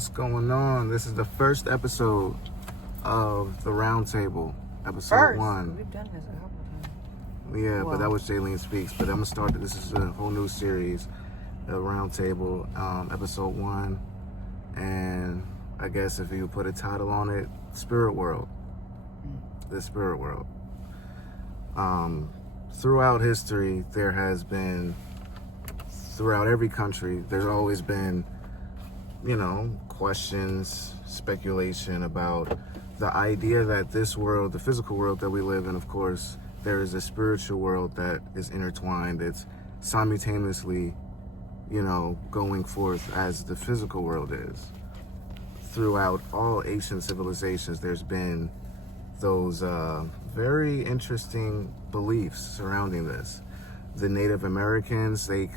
What's going on? This is the first episode of the Roundtable, episode 1. We've done this a couple of times. Yeah, but that was Jaylene Speaks. But I'm gonna start. This is a whole new series, the Roundtable, episode 1, and I guess if you put a title on it, Spirit World. The Spirit World. Throughout history, there has been, throughout every country, there's always been, questions, speculation about the idea that this world, the physical world that we live in, of course, there is a spiritual world that is intertwined. It's simultaneously, going forth as the physical world is. Throughout all ancient civilizations, there's been those very interesting beliefs surrounding this. The Native Americans, they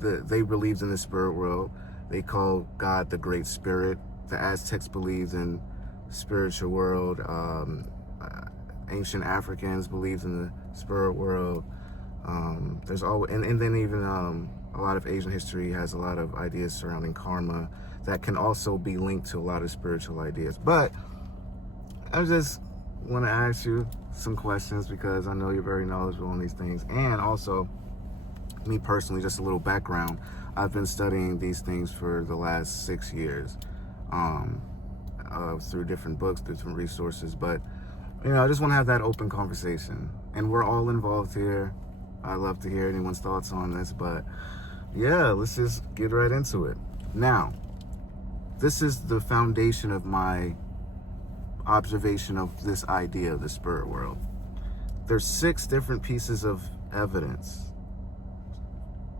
believed in the spirit world. They called God the Great Spirit. The Aztecs believed in spiritual world. Ancient Africans believed in the spirit world. There's always, and then even a lot of Asian history has a lot of ideas surrounding karma that can also be linked to a lot of spiritual ideas. But I just want to ask you some questions because I know you're very knowledgeable on these things. And also, me personally, just a little background. I've been studying these things for the last 6 years through different books, different resources. But, I just want to have that open conversation. And we're all involved here. I'd love to hear anyone's thoughts on this. But, yeah, let's just get right into it. Now, this is the foundation of my observation of this idea of the spirit world. There's 6 different pieces of evidence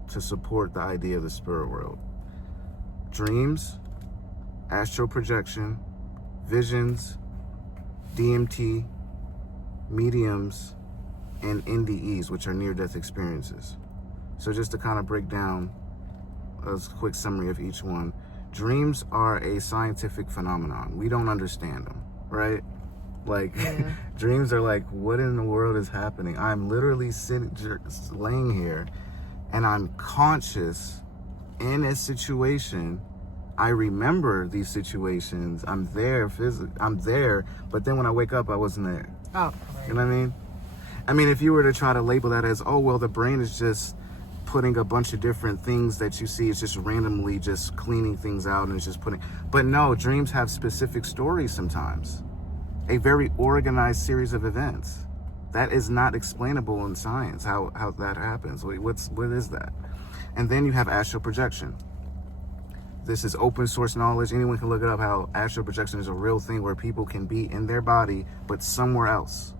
to support the idea of the spirit world: dreams, astral projection, visions, DMT, mediums, and NDEs, which are near-death experiences. So just to kind of break down a quick summary of each one. Dreams are a scientific phenomenon. We don't understand them, right? Dreams are like, what in the world is happening? I'm literally laying here and I'm conscious in a situation. I remember these situations. I'm there physically. I'm there, but then when I wake up, I wasn't there. Oh, right. You know what I mean? I mean, if you were to try to label that as, the brain is just putting a bunch of different things that you see, it's just randomly just cleaning things out and it's just putting, but no, dreams have specific stories sometimes. A very organized series of events. That is not explainable in science, how that happens. What is that? And then you have astral projection. This is open source knowledge. Anyone can look it up, how astral projection is a real thing where people can be in their body, but somewhere else.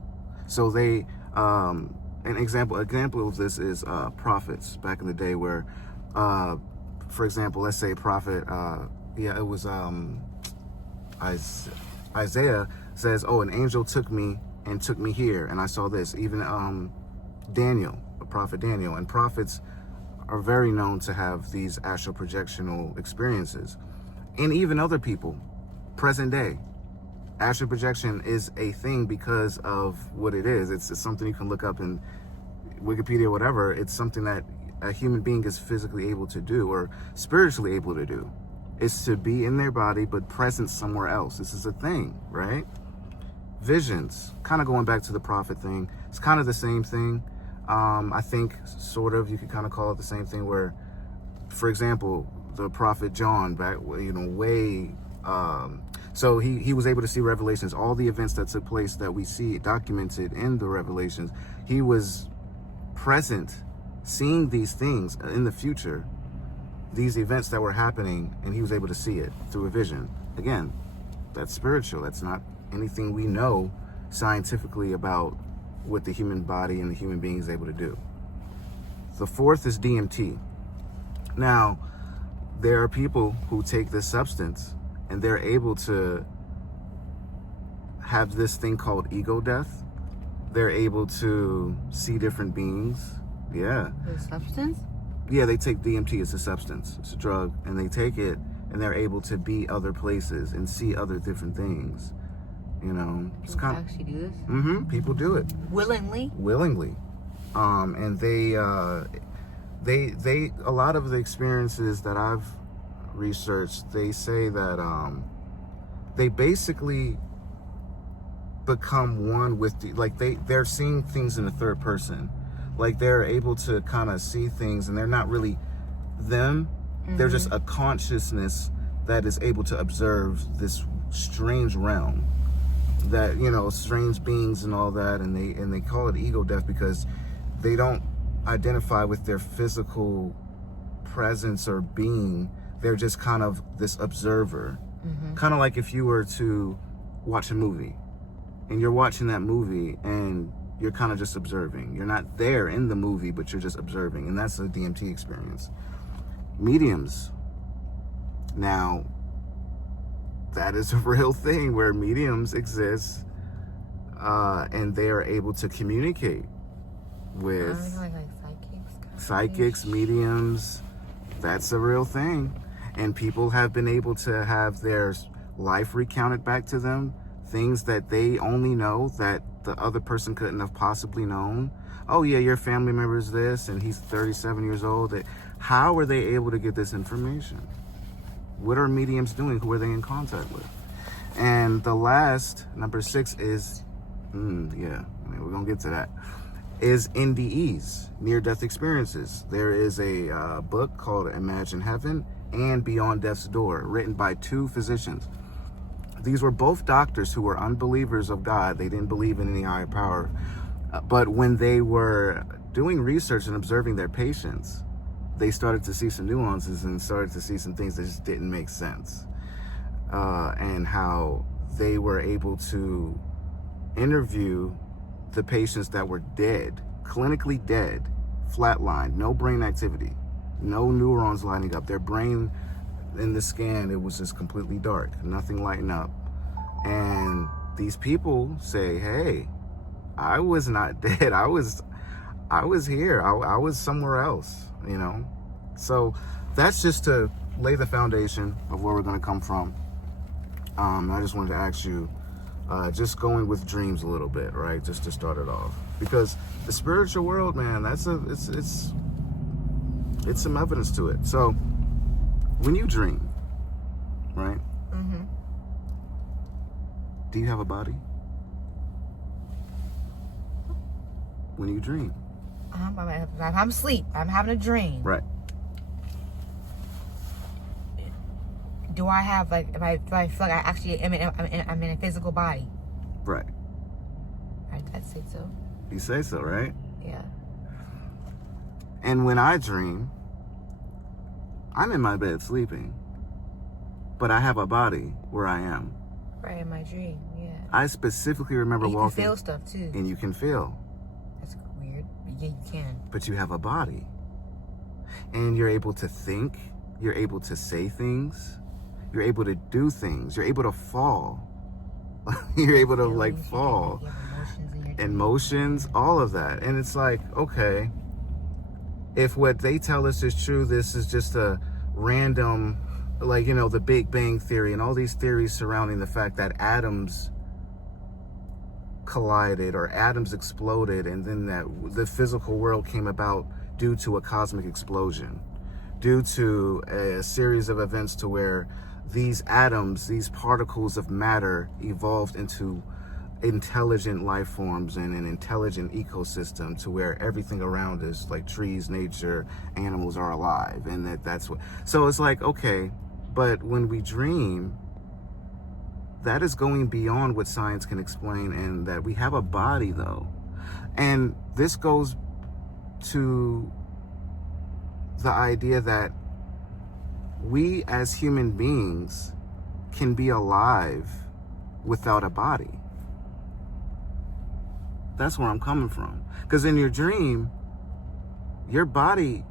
So they, an example of this is prophets back in the day where, for example, let's say prophet, it was Isaiah says, an angel took me here, and I saw this. Even Daniel, prophet Daniel, and prophets are very known to have these astral projectional experiences. And even other people, present day, astral projection is a thing because of what it is. It's something you can look up in Wikipedia, whatever. It's something that a human being is physically able to do or spiritually able to do. It's to be in their body but present somewhere else. This is a thing, right? Visions, kind of going back to the prophet thing, it's kind of the same thing. I think sort of you could kind of call it the same thing where, for example, the prophet John back, so he was able to see revelations, all the events that took place that we see documented in the revelations. He was present, seeing these things in the future, these events that were happening, and he was able to see it through a vision. Again, that's spiritual. That's not anything we know scientifically about what the human body and the human being is able to do. The fourth is DMT. Now, there are people who take this substance and they're able to have this thing called ego death. They're able to see different beings. Yeah. The substance? Yeah, they take DMT. It's a substance. It's a drug. And they take it and they're able to be other places and see other different things. It's People kind of actually do this? People do it Willingly? And they a lot of the experiences that I've research, they say that they basically become one with they're seeing things in the third person. Like they're able to kind of see things, and they're not really them. They're just a consciousness that is able to observe this strange realm, that, you know, strange beings and all that, and they call it ego death because they don't identify with their physical presence or being. They're just kind of this observer. Kind of like if you were to watch a movie and you're watching that movie and you're kind of just observing. You're not there in the movie, but you're just observing, and that's a DMT experience. Mediums. Now, that is a real thing where mediums exist, and they are able to communicate with like psychics, mediums. That's a real thing. And people have been able to have their life recounted back to them, things that they only know that the other person couldn't have possibly known. Oh yeah, your family member is this, and he's 37 years old. How are they able to get this information? What are mediums doing? Who are they in contact with? And the last, number 6, is, we're gonna get to that, is NDEs, near-death experiences. There is a book called Imagine Heaven and Beyond Death's Door, written by 2 physicians. These were both doctors who were unbelievers of God. They didn't believe in any higher power. But when they were doing research and observing their patients, they started to see some nuances and started to see some things that just didn't make sense. And how they were able to interview the patients that were dead, clinically dead, flatlined, no brain activity, no neurons lining up. Their brain in the scan, it was just completely dark, nothing lighting up. And these people say, hey, I was not dead. I was here. I was somewhere else, you know? So that's just to lay the foundation of where we're going to come from. I just wanted to ask you, just going with dreams a little bit, right? Just to start it off, because the spiritual world, man, it's some evidence to it. So when you dream, right? Do you have a body? When you dream, I'm asleep. I'm having a dream. right? Do I have like? If I feel like I actually I'm in a physical body? Right. I'd say so. You say so, right? Yeah. And when I dream, I'm in my bed sleeping, but I have a body where I am. Right, in my dream, yeah. I specifically remember walking. You can feel stuff too. And you can feel. That's weird. Yeah, you can. But you have a body. And you're able to think. You're able to say things. You're able to do things. You're able to fall. You're able to like fall. You have emotions in your Emotions, all of that. And it's like, okay, if what they tell us is true, this is just a random, like, you know, the Big Bang Theory and all these theories surrounding the fact that atoms collided or atoms exploded, and then that the physical world came about due to a cosmic explosion, due to a series of events to where these atoms, these particles of matter, evolved into intelligent life forms and an intelligent ecosystem to where everything around us, like trees, nature, animals, are alive. And that's what, so it's like, okay, but when we dream, that is going beyond what science can explain, and that we have a body though. And this goes to the idea that we as human beings can be alive without a body. That's where I'm coming from. Because in your dream, your body,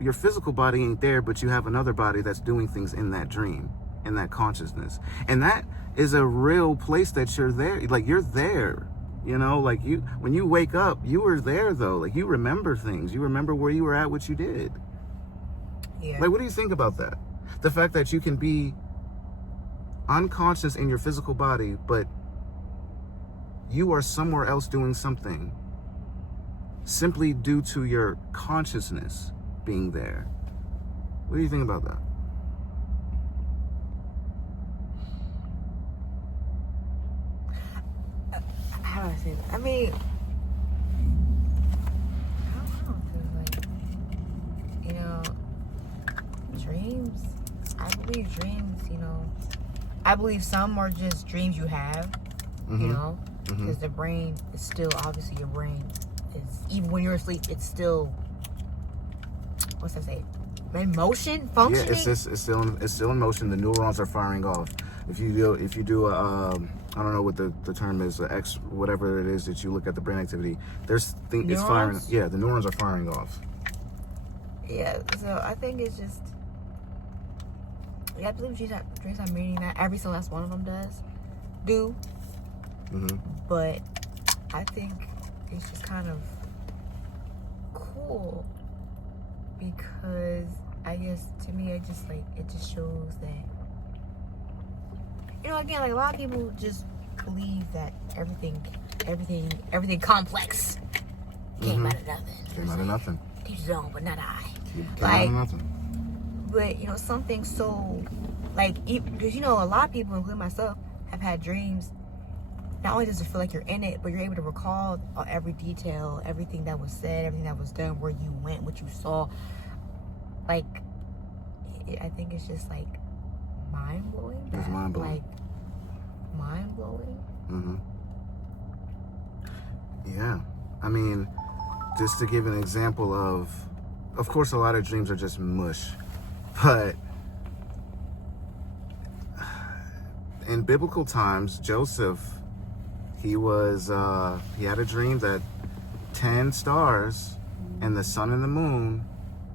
your physical body ain't there, but you have another body that's doing things in that dream, in that consciousness. And that is a real place that you're there. Like, you're there, you know, like you, when you wake up, you were there though. Like, you remember things. You remember where you were at, what you did. Yeah. Like, what do you think about that? The fact that you can be unconscious in your physical body, but you are somewhere else doing something simply due to your consciousness being there. What do you think about that? how do I say that? I mean, I don't know. 'Cause, like, you know, dreams. I believe dreams. You know, I believe some are just dreams you have. You know, because the brain is still obviously your brain is even when you're asleep. It's still what's that say? In motion, functioning. Yeah, it's still in motion. The neurons are firing off. If you do a I don't know what the term is, X whatever it is that you look at the brain activity. It's firing. Yeah, the neurons are firing off. Yeah, so I think it's just I believe dreams are meaning that every single last one of them do. But I think it's just kind of cool because I guess to me it just shows that, you know, again, like a lot of people just believe that everything complex came out of nothing. Came out of nothing. Teach his own, but not I. Came out of nothing. But you know, something so like, because you know, a lot of people, including myself, have had dreams. Not only does it feel like you're in it, but you're able to recall every detail, everything that was said, everything that was done, where you went, what you saw. Like, I think it's just like mind-blowing. It's mind-blowing. Like, mind-blowing. Yeah. I mean, just to give an example of course, a lot of dreams are just mush. But in biblical times, Joseph, he had a dream that 10 stars and the sun and the moon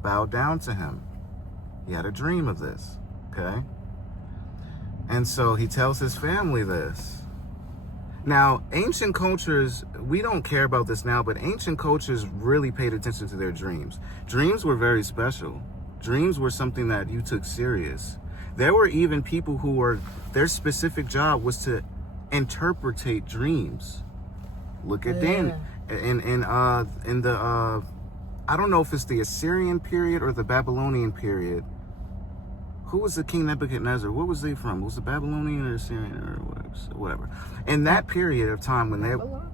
bowed down to him. He had a dream of this, okay? And so he tells his family this. Now, ancient cultures, we don't care about this now, but ancient cultures really paid attention to their dreams. Dreams were very special. Dreams were something that you took serious. There were even people who their specific job was to interpretate dreams. Look at Daniel in the I don't know if it's the Assyrian period or the Babylonian period. Who was the King Nebuchadnezzar? What was they from? Was it Babylonian or Assyrian or whatever? In that period of time when Babylon,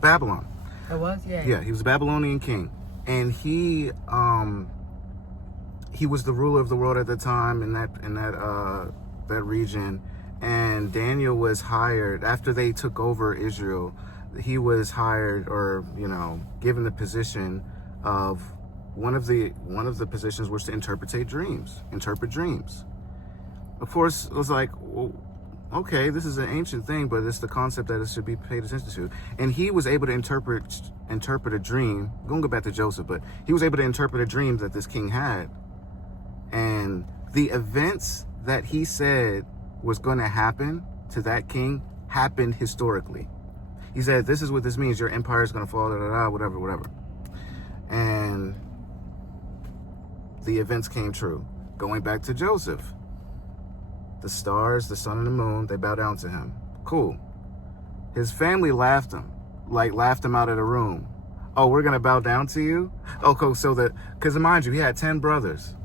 Babylon. It was, yeah. Yeah, he was a Babylonian king, and he was the ruler of the world at the time in that region. And Daniel was hired after they took over Israel. He was hired, or given the position of one of the positions was to interpret dreams. Of course, it was like, well, okay, this is an ancient thing, but it's the concept that it should be paid attention to. And he was able to interpret a dream. I'm gonna go back to Joseph, but he was able to interpret a dream that this king had, and the events that he said was going to happen to that king happened historically. He said, this is what this means. Your empire is going to fall, whatever. And the events came true. Going back to Joseph, the stars, the sun and the moon, they bow down to him. Cool. His family laughed him out of the room. Oh, we're going to bow down to you? Oh, cool. So because mind you, he had 10 brothers.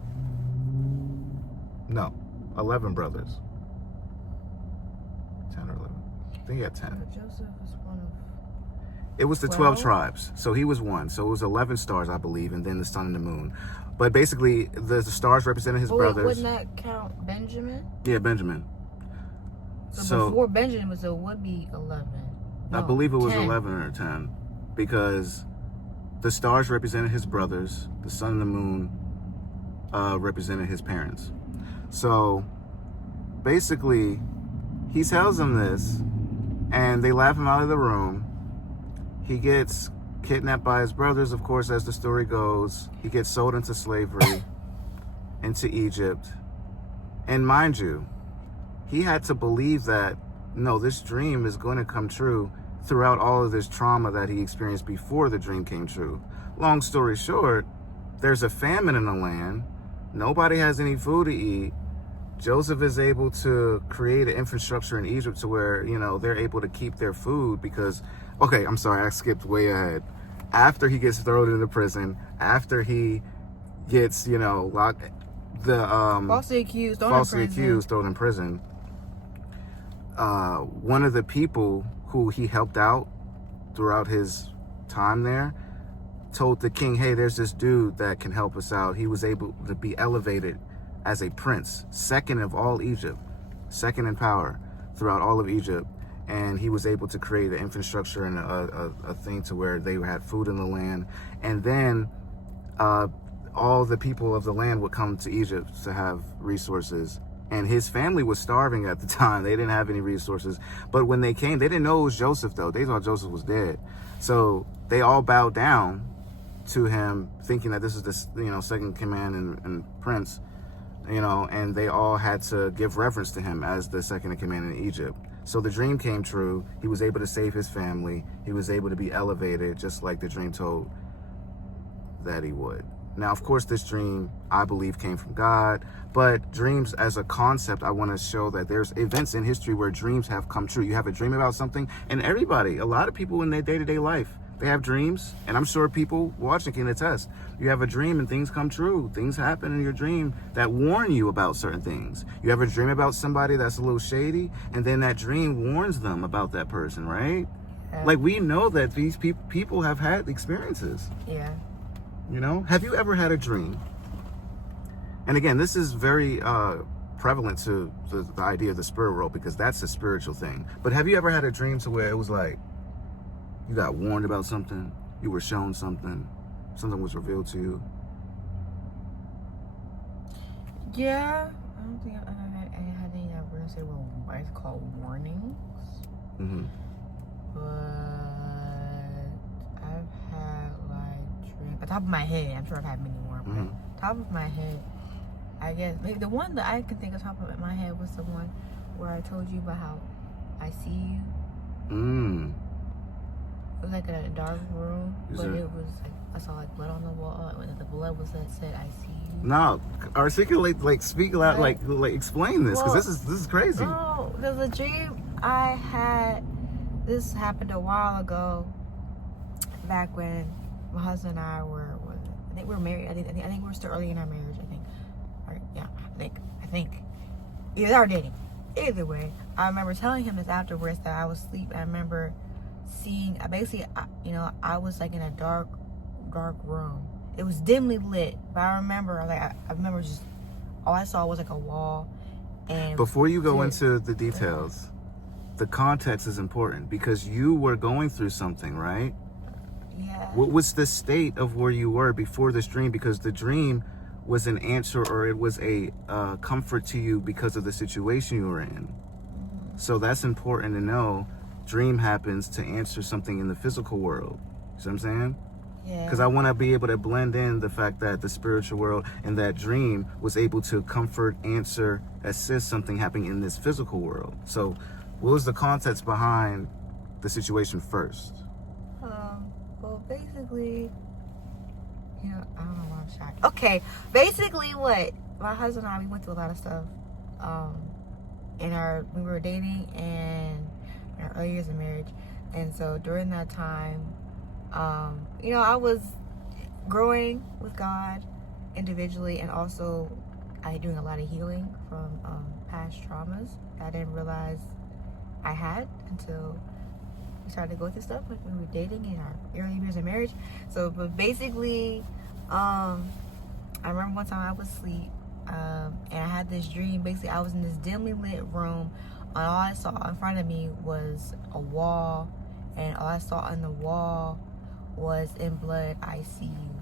No, 11 brothers. 10 or 11. I think he had 10. Joseph was one of... It was the 12 tribes. So he was one. So it was 11 stars, I believe, and then the sun and the moon. But basically, the stars represented his brothers. Wouldn't that count Benjamin? Yeah, Benjamin. So before Benjamin it would be 11. No, I believe it was 10. 11 or 10. Because the stars represented his brothers. The sun and the moon represented his parents. So basically, he tells them this, and they laugh him out of the room. He gets kidnapped by his brothers, of course, as the story goes. He gets sold into slavery, into Egypt. And mind you, he had to believe that, no, this dream is going to come true throughout all of this trauma that he experienced before the dream came true. Long story short, there's a famine in the land. Nobody has any food to eat. Joseph is able to create an infrastructure in Egypt to where, they're able to keep their food because, okay, I'm sorry, I skipped way ahead. After he gets thrown into prison, after he gets, locked, falsely accused, thrown in prison. One of the people who he helped out throughout his time there, told the king, hey, there's this dude that can help us out. He was able to be elevated as a prince, second of all Egypt, second in power throughout all of Egypt. And he was able to create an infrastructure and a thing to where they had food in the land. And then all the people of the land would come to Egypt to have resources. And his family was starving at the time. They didn't have any resources. But when they came, they didn't know it was Joseph, though. They thought Joseph was dead. So they all bowed down to him, thinking that this is the second command and prince, and they all had to give reverence to him as the second in command in Egypt. So the dream came true. He was able to save his family. He was able to be elevated, just like the dream told that he would. Now, of course, this dream, I believe, came from God. But dreams as a concept, I want to show that there's events in history where dreams have come true. You have a dream about something, and everybody, a lot of people in their day-to-day life, they have dreams. And I'm sure people watching can attest. You have a dream and things come true. Things happen in your dream that warn you about certain things. You have a dream about somebody that's a little shady, and then that dream warns them about that person, right? Yeah. Like, we know that these people have had experiences. Yeah. Have you ever had a dream? And again, this is very prevalent to the idea of the spirit world, because that's a spiritual thing. But have you ever had a dream to where it was like you got warned about something, you were shown something was revealed to you? Yeah. I don't think I had any that we're gonna say were it's called warnings. Mm-hmm. But I've had like dreams. At the top of my head, I'm sure I've had many more. But top of my head, I guess the one that I can think of top of my head was the one where I told you about how I see you. It was like in a dark room, but it was like I saw like blood on the wall. And the blood was that said, "I see you." No, articulate, like speak loud, like explain this, because this is crazy. No, there's a dream I had. This happened a while ago, back when my husband and I were I think we were married. I think we were still early in our marriage. I think. Or, yeah, I think. Either our dating. Either way, I remember telling him this afterwards that I was asleep. I remember seeing, basically, I was like in a dark room. It was dimly lit, but I remember, I remember just all I saw was like a wall. And before you go into the details, the context is important, because you were going through something, right? Yeah. What was the state of where you were before this dream? Because the dream was an answer, or it was a comfort to you because of the situation you were in. So that's important to know. Dream happens to answer something in the physical world. You see what I'm saying? Yeah. Because I want to be able to blend in the fact that the spiritual world and that dream was able to comfort, answer, assist something happening in this physical world. So what was the context behind the situation first? Well, basically, I don't know why I'm shocked. Okay, basically what? My husband and I, we went through a lot of stuff when we were dating and in our early years of marriage. And so during that time, I was growing with God individually, and also I doing a lot of healing from past traumas that I didn't realize I had until we started to go through stuff like when we were dating in our early years of marriage. So, but basically, I remember one time I was asleep, and I had this dream. Basically, I was in this dimly lit room, and all I saw in front of me was a wall, and all I saw on the wall was in blood, "I see you."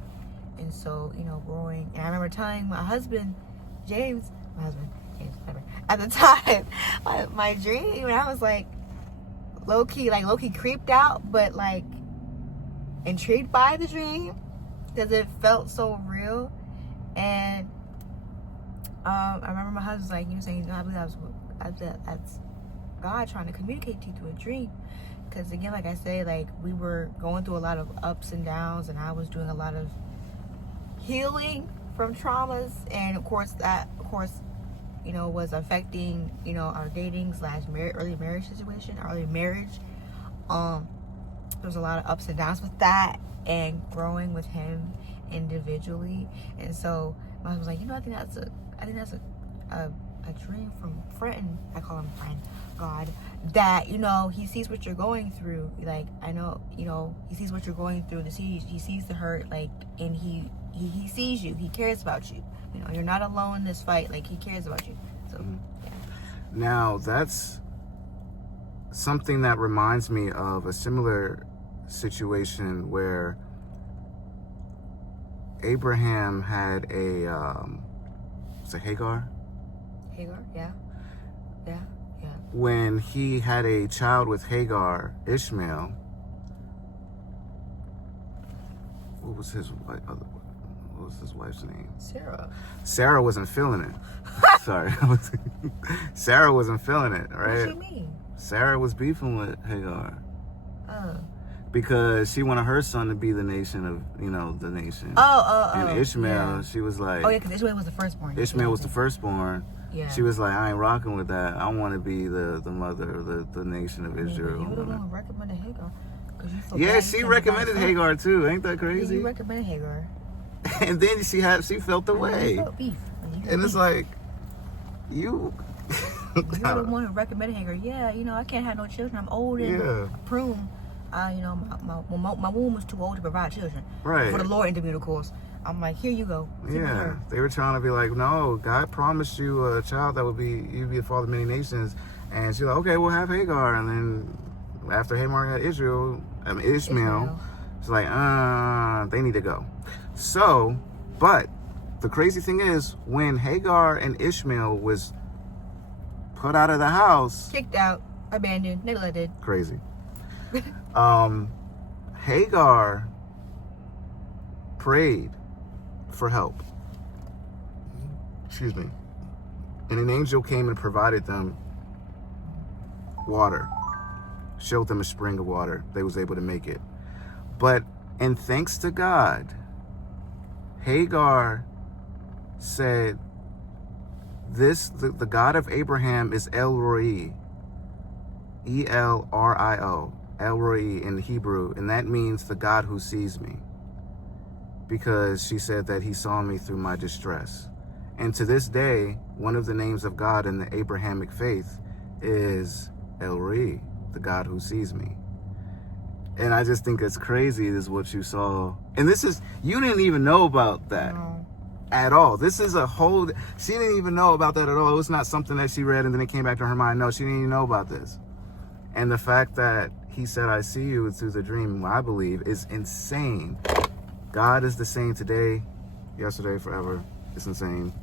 And so, growing, and I remember telling my husband, James, whatever, at the time, my dream, and I was like, low-key creeped out, but like intrigued by the dream because it felt so real. And I remember my husband's like, saying, I believe that's God trying to communicate to you through a dream. Because again, like I say, like we were going through a lot of ups and downs, and I was doing a lot of healing from traumas, and of course was affecting our dating / early marriage situation, early marriage. There's a lot of ups and downs with that, and growing with him individually. And so my husband was like, I think that's a a dream from friend. I call him friend, God. That, you know, he sees what you're going through. Like, I know, you know, he sees what you're going through. He sees the hurt, like, and he sees you. He cares about you. You know, you're not alone in this fight. Like, he cares about you. So, yeah. Now, that's something that reminds me of a similar situation where Abraham had was it Hagar? Hagar, yeah. When he had a child with Hagar, Ishmael, what was his wife's name? Sarah wasn't feeling it. Sorry. Sarah wasn't feeling it, right? What do you mean? Sarah was beefing with Hagar. Because she wanted her son to be the nation of, you know, the nation. And Ishmael, she was like... Oh, yeah, because Ishmael was the firstborn. Ishmael was the firstborn. Yeah. She was like, I ain't rocking with that. I want to be the mother of the nation of Israel. You would have recommended Hagar. Yeah, she recommended Hagar too. Ain't that crazy? You recommended Hagar. And then she felt the way. Felt beef. And it's like, you... You're the one who recommended Hagar. Yeah, you know, I can't have no children. I'm old and prune. You know, my womb was too old to provide children. Right. For the Lord intervened, of course. I'm like, here you go. Yeah. They were trying to be like, no, God promised you a child that you'd be the father of many nations. And she's like, okay, we'll have Hagar. And then after Hagar had Ishmael, it's like, they need to go. So, but the crazy thing is, when Hagar and Ishmael was put out of the house, kicked out, abandoned, neglected. Crazy. Hagar prayed for help. Excuse me. And an angel came and provided them water, showed them a spring of water. They was able to make it. But, and thanks to God, Hagar said, the God of Abraham is El Roi, E-L-R-I-O, El Roi in Hebrew, and that means the God who sees me, because she said that he saw me through my distress. And to this day, one of the names of God in the Abrahamic faith is El Roi, the God who sees me. And I just think it's crazy is what you saw. And this is, you didn't even know about that. No. At all. This is a whole, she didn't even know about that at all. It was not something that she read and then it came back to her mind. No, she didn't even know about this. And the fact that he said, I see you through the dream, I believe, is insane. God is the same today, yesterday, forever. It's insane.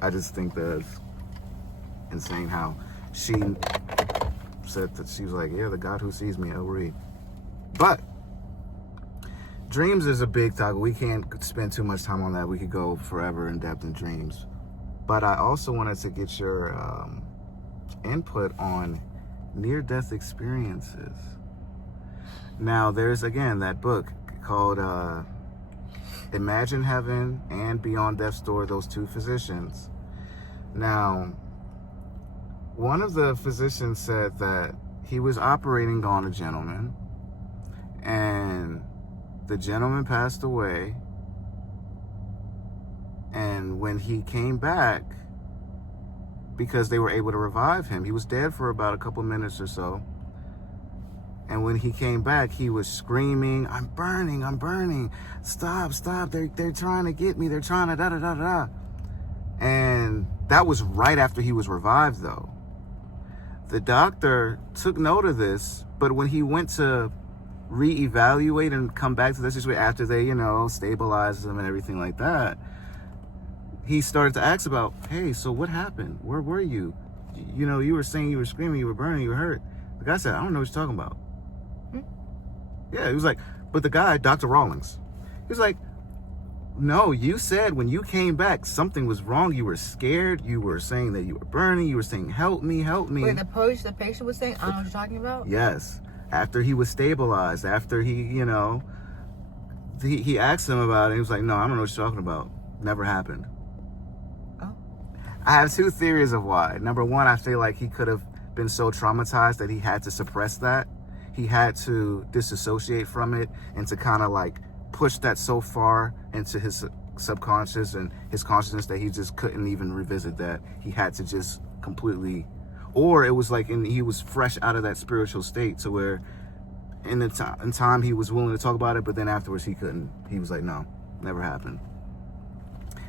I just think that it's insane how she said that she was like, yeah, the God who sees me, I'll read. But dreams is a big topic. We can't spend too much time on that. We could go forever in depth in dreams. But I also wanted to get your input on near-death experiences. Now, there's, again, that book called Imagine Heaven and Beyond Death's Door, those two physicians. Now, one of the physicians said that he was operating on a gentleman, and the gentleman passed away, and when he came back, because they were able to revive him, he was dead for about a couple minutes or so, and when he came back, he was screaming, I'm burning, stop, they're trying to get me, they're trying to da-da-da-da. And that was right after he was revived, though. The doctor took note of this, but when he went to reevaluate and come back to this situation after they, stabilized him and everything like that, he started to ask about, hey, so what happened? Where were you? You were saying you were screaming, you were burning, you were hurt. The guy said, I don't know what you're talking about. Yeah, he was like, but the guy, Dr. Rawlings, he was like, no, you said when you came back, something was wrong. You were scared. You were saying that you were burning. You were saying, help me, help me. Wait, the patient was saying, I don't know what you're talking about? Yes. After he was stabilized, after he, he asked him about it. He was like, no, I don't know what you're talking about. Never happened. Oh. I have two theories of why. Number one, I feel like he could have been so traumatized that he had to suppress that. He had to disassociate from it and to kind of like push that so far into his subconscious and his consciousness that he just couldn't even revisit that. He had to just completely, or it was like he was fresh out of that spiritual state to where in time he was willing to talk about it, but then afterwards he couldn't. He was like, no, never happened.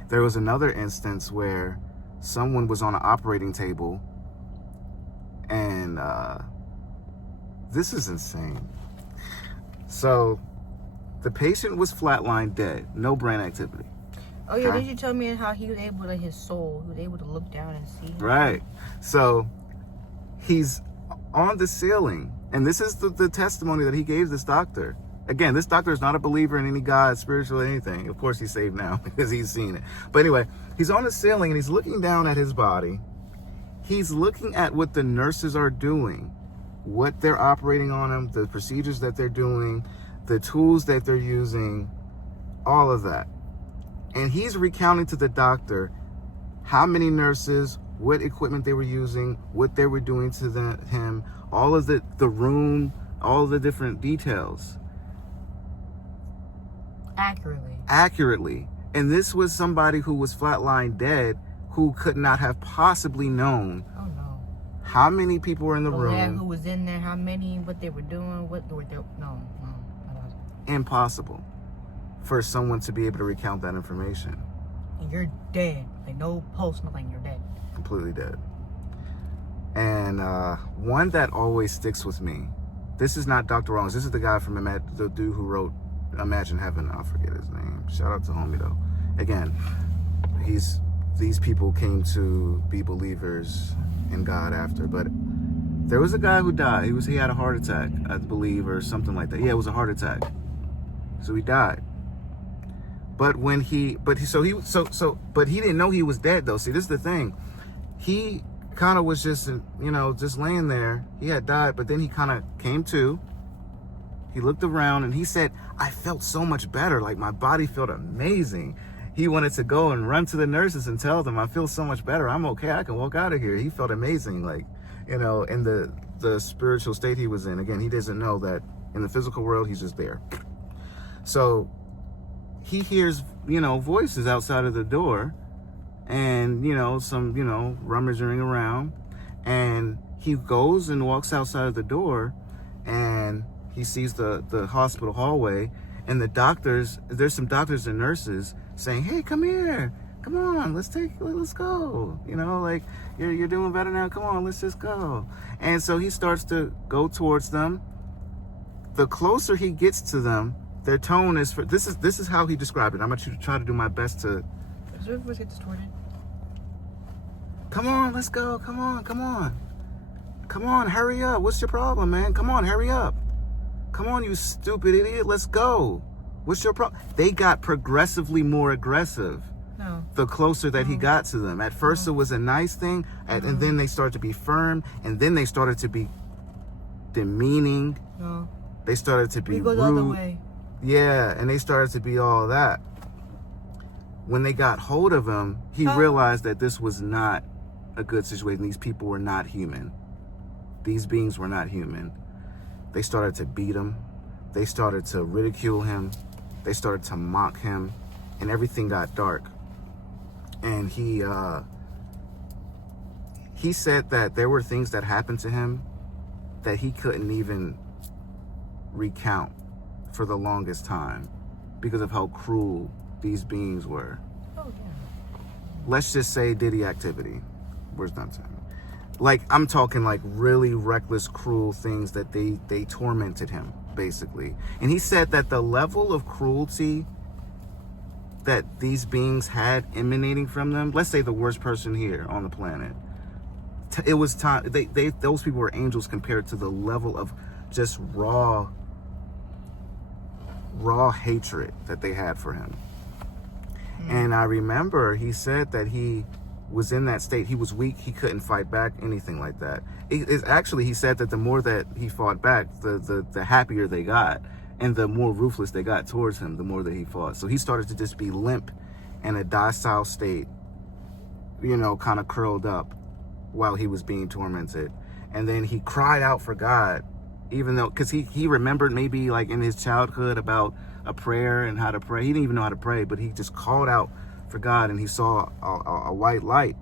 There was another instance where someone was on an operating table, and this is insane. So the patient was flatlined dead, no brain activity. Oh yeah, did you tell me how he was able to, his soul, he was able to look down and see him? Right. So he's on the ceiling, and this is the testimony that he gave this doctor. Again, this doctor is not a believer in any God, spiritual, anything. Of course, he's saved now because he's seen it. But anyway, he's on the ceiling and he's looking down at his body. He's looking at what the nurses are doing, what they're operating on him, the procedures that they're doing, the tools that they're using, all of that. And he's recounting to the doctor how many nurses, what equipment they were using, what they were doing to him, all of the room, all of the different details. Accurately. And this was somebody who was flatline dead, who could not have possibly known how many people were in the room. Who was in there, how many, what they were doing, what they were doing. No. Impossible for someone to be able to recount that information. And you're dead. Like no pulse, nothing, you're dead. Completely dead. And one that always sticks with me, this is not Dr. Wrongs, this is the guy from the dude who wrote Imagine Heaven. I forget his name. Shout out to homie though. Again, these people came to be believers in God after, but there was a guy who died. He had a heart attack, I believe, or something like that. Yeah, it was a heart attack. So he died. But he didn't know he was dead though. See, this is the thing. He kind of was just laying there. He had died, but then he kind of came to. He looked around and he said, I felt so much better. Like my body felt amazing. He wanted to go and run to the nurses and tell them, I feel so much better. I'm okay. I can walk out of here. He felt amazing. Like, in the spiritual state he was in. Again, he doesn't know that in the physical world, he's just there. So he hears, voices outside of the door and, some, rummaging around. And he goes and walks outside of the door and he sees the hospital hallway, and there's some doctors and nurses saying, hey, come here. Come on, let's go. Like, you're doing better now. Come on, let's just go. And so he starts to go towards them. The closer he gets to them, their tone is, this is how he described it. I'm going to try to do my best to. Does your voice get distorted? Come on, let's go. Come on, hurry up. What's your problem, man? Come on, hurry up. Come on, you stupid idiot. Let's go. What's your problem? They got progressively more aggressive. No. The closer that he got to them. At first, it was a nice thing, and then they started to be firm, and then they started to be demeaning. No. They started to be rude. The other way. Yeah, and they started to be all that. When they got hold of him, he realized that this was not a good situation. These people were not human. These beings were not human. They started to beat him. They started to ridicule him. They started to mock him, and everything got dark. And he said that there were things that happened to him that he couldn't even recount for the longest time because of how cruel these beings were. Oh, yeah. Let's just say Diddy activity. Where's not time? Like, I'm talking like really reckless, cruel things that they tormented him, basically. And he said that the level of cruelty that these beings had emanating from them, let's say the worst person here on the planet, it was time, those people were angels compared to the level of just raw hatred that they had for him. And I remember he said that he was in that state. He was weak. He couldn't fight back, anything like that. Actually, he said that the more that he fought back, the happier they got. And the more ruthless they got towards him, the more that he fought. So he started to just be limp in a docile state, kind of curled up while he was being tormented. And then he cried out for God, even though, because he remembered maybe like in his childhood about a prayer and how to pray. He didn't even know how to pray, but he just called out for God, and he saw a white light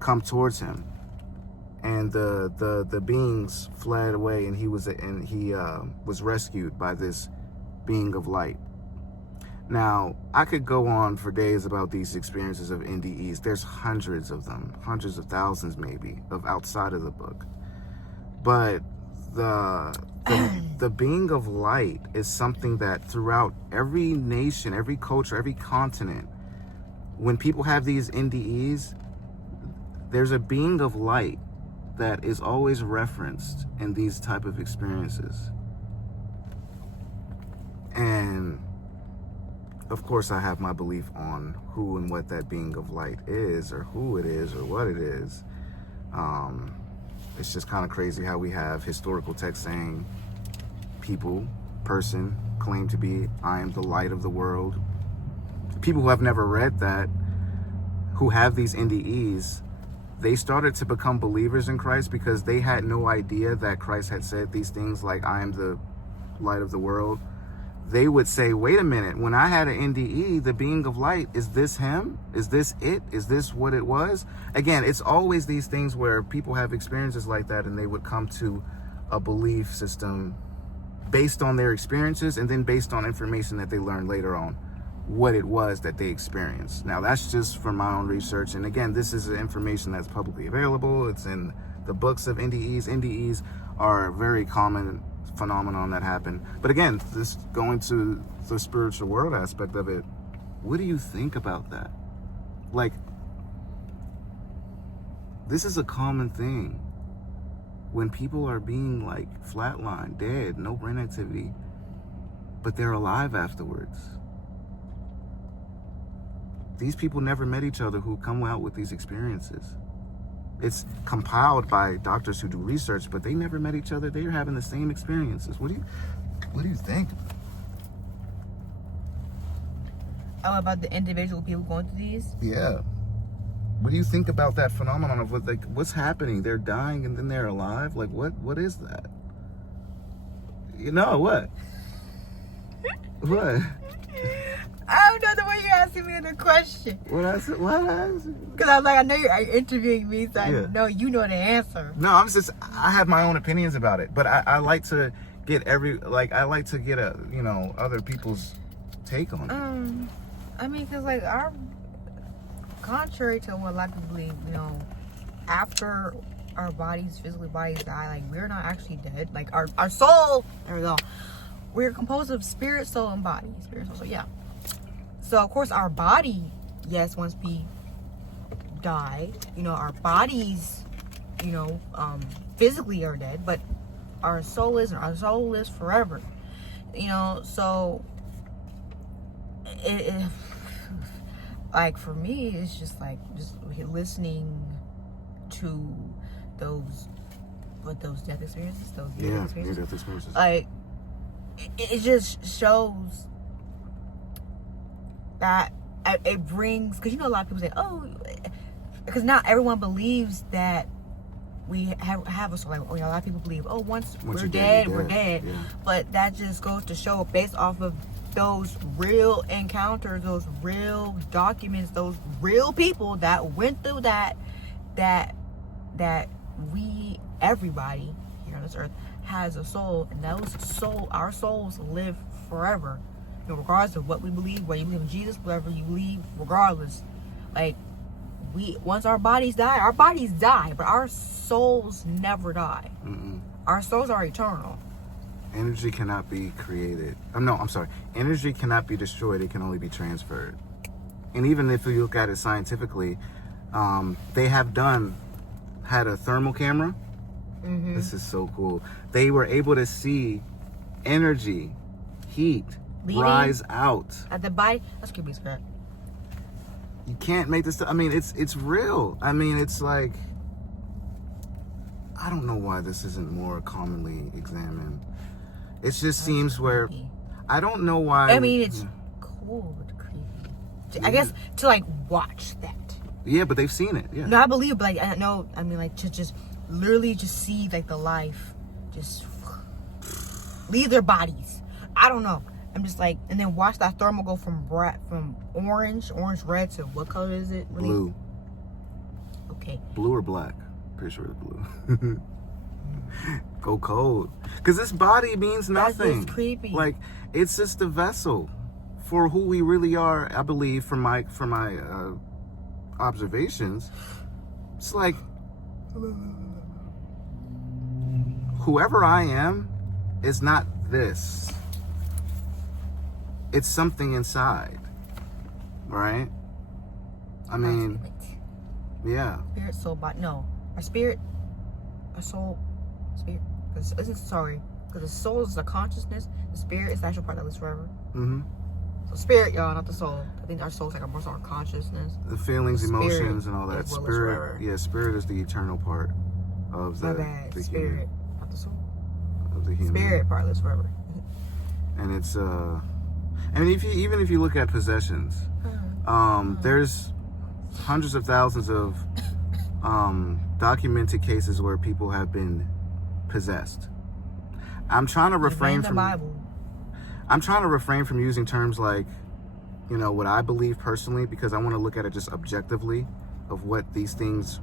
come towards him, and the beings fled away, and he was rescued by this being of light. Now, I could go on for days about these experiences of NDEs. There's hundreds of them, hundreds of thousands maybe, of outside of the book. But the being of light is something that throughout every nation, every culture, every continent, when people have these NDEs, there's a being of light that is always referenced in these type of experiences. And of course, I have my belief on who and what that being of light is, or who it is, or what it is. It's just kind of crazy how we have historical texts saying person claim to be, I am the light of the world. People who have never read that, who have these NDEs, they started to become believers in Christ because they had no idea that Christ had said these things like, I am the light of the world. They would say, wait a minute, when I had an NDE, the being of light, is this him? Is this it? Is this what it was? Again, it's always these things where people have experiences like that, and they would come to a belief system based on their experiences, and then based on information that they learned later on, what it was that they experienced. Now, that's just from my own research. And again, this is information that's publicly available. It's in the books of NDEs. NDEs are a very common phenomenon that happen. But again, this going to the spiritual world aspect of it, what do you think about that? Like, this is a common thing when people are being like flatlined, dead, no brain activity, but they're alive afterwards. These people never met each other who come out with these experiences. It's compiled by doctors who do research, but they never met each other. They're having the same experiences. What do you think? Oh, about the individual people going through these? Yeah. What do you think about that phenomenon of what's happening? They're dying and then they're alive? Like, what is that? You know, what? What? I don't know the way you're asking me the question. What I said? Because I was like, I know you're interviewing me, so Yeah. I know you know the answer. No, I have my own opinions about it, but I like to get other people's take on it. I mean, because like contrary to what a lot of people believe, after our physical bodies die, like we're not actually dead. Like our soul, there we go. We're composed of spirit, soul, and body. Spirit, soul, so yeah. So of course our body, yes, once we die, our bodies, physically are dead, but our soul isn't. Our soul lives forever. So it like for me, it's just like just listening to those death experiences, Death experiences. Like it just shows that it brings, because a lot of people say, oh, because not everyone believes that we have a soul. Like, a lot of people believe, oh, once we're dead, we're dead. Yeah. But that just goes to show, based off of those real encounters, those real documents, those real people that went through that everybody here on this earth has a soul, and our souls live forever. Regardless of what we believe, whether you believe in Jesus, whatever you believe, regardless, like once our bodies die, but our souls never die. Mm-mm. Our souls are eternal. Energy cannot be created. I'm sorry. Energy cannot be destroyed. It can only be transferred. And even if you look at it scientifically, they have had a thermal camera. Mm-hmm. This is so cool. They were able to see energy, heat, rise out at the body. That's creepy as crap. You can't make this. I mean, it's real. I mean, it's like, I don't know why this isn't more commonly examined. It just seems where I don't know why. I mean, it's cool but creepy. I guess to like watch that. Yeah, but they've seen it. Yeah. No, I believe, but like I know. I mean, like to just literally just see like the life just leave their bodies. I don't know. I'm just like, and then watch that thermal go from orange red to what color is it? Really? Blue. Okay. Blue or black? Pretty sure it's blue. Go cold. Because this body means nothing. That's creepy. Like, it's just a vessel for who we really are, I believe, from my observations. It's like, whoever I am is not this. It's something inside, right? I mean, yeah. Spirit, soul, body. No, our spirit, our soul, spirit. Because the soul is the consciousness. The spirit is the actual part that lives forever. Mm-hmm. So spirit, y'all, not the soul. I think our soul is like more so our consciousness. The feelings, The emotions, and all that. is what lives Spirit, forever. yeah, spirit is the eternal part of My bad. the Spirit, human, not the soul. of the human. Spirit part lives forever. And it's and even if you look at possessions, there's hundreds of thousands of documented cases where people have been possessed. I'm trying to refrain from Bible. I'm trying to refrain from using terms like, you know, what I believe personally, because I want to look at it just objectively of what these things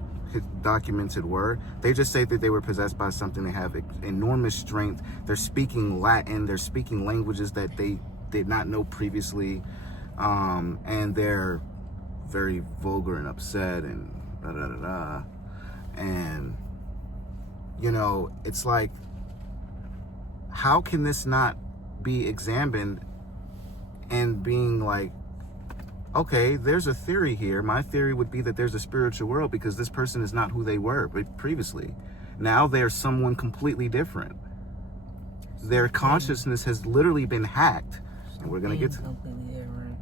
documented were. They just say that they were possessed by something. They have enormous strength. They're speaking Latin. They're speaking languages that they did not know previously. And they're very vulgar and upset and da-da-da-da. And, you know, it's like, how can this not be examined and being like, okay, there's a theory here. My theory would be that there's a spiritual world because this person is not who they were previously. Now they're someone completely different. Their consciousness has literally been hacked. And we're going to get to completely different.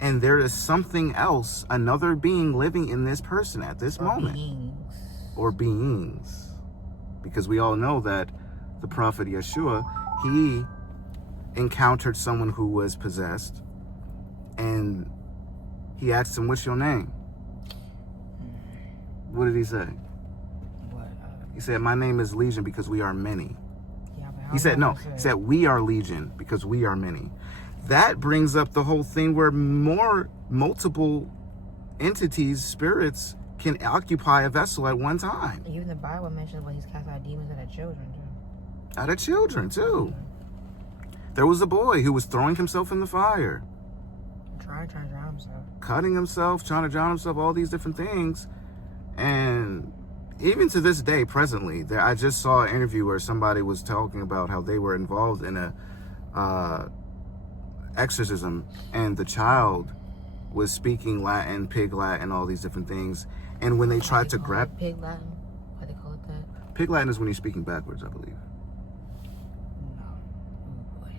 And there is something else, another being living in this person at this moment. Or beings. Because we all know that the prophet Yeshua, he encountered someone who was possessed. And he asked him, "What's your name?" What did he say? What? He said, "My name is Legion because we are many." Yeah, but He said, no, he said, "We are Legion because we are many." That brings up the whole thing where multiple entities, spirits, can occupy a vessel at one time. Even the Bible mentions when he's cast out demons out of children, too. Out of children, too. There was a boy who was throwing himself in the fire. Trying to drown himself. Cutting himself, trying to drown himself, all these different things. And even to this day, presently, I just saw an interview where somebody was talking about how they were involved in a exorcism, and the child was speaking Latin, pig Latin, all these different things. And when they tried to grab... Pig Latin? Why they call it that? Pig Latin is when you're speaking backwards, I believe. No. Oh, boy.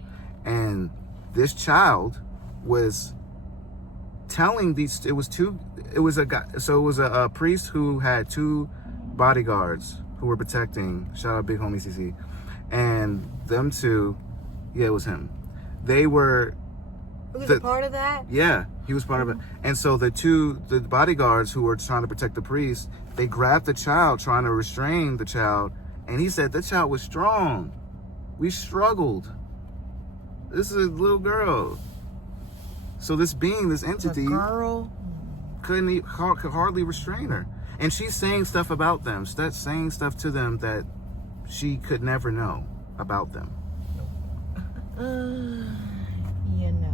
And this child was telling these, it was a priest who had two bodyguards who were protecting, shout out big homie CC, and them two, yeah, it was him. They were... Was he a part of that? Yeah, he was part of it. And so the bodyguards who were trying to protect the priest, they grabbed the child, trying to restrain the child, and he said, "The child was strong. We struggled. This is a little girl." So this being, this entity, could hardly restrain her. And she's saying stuff about them, saying stuff to them that she could never know about them. You know.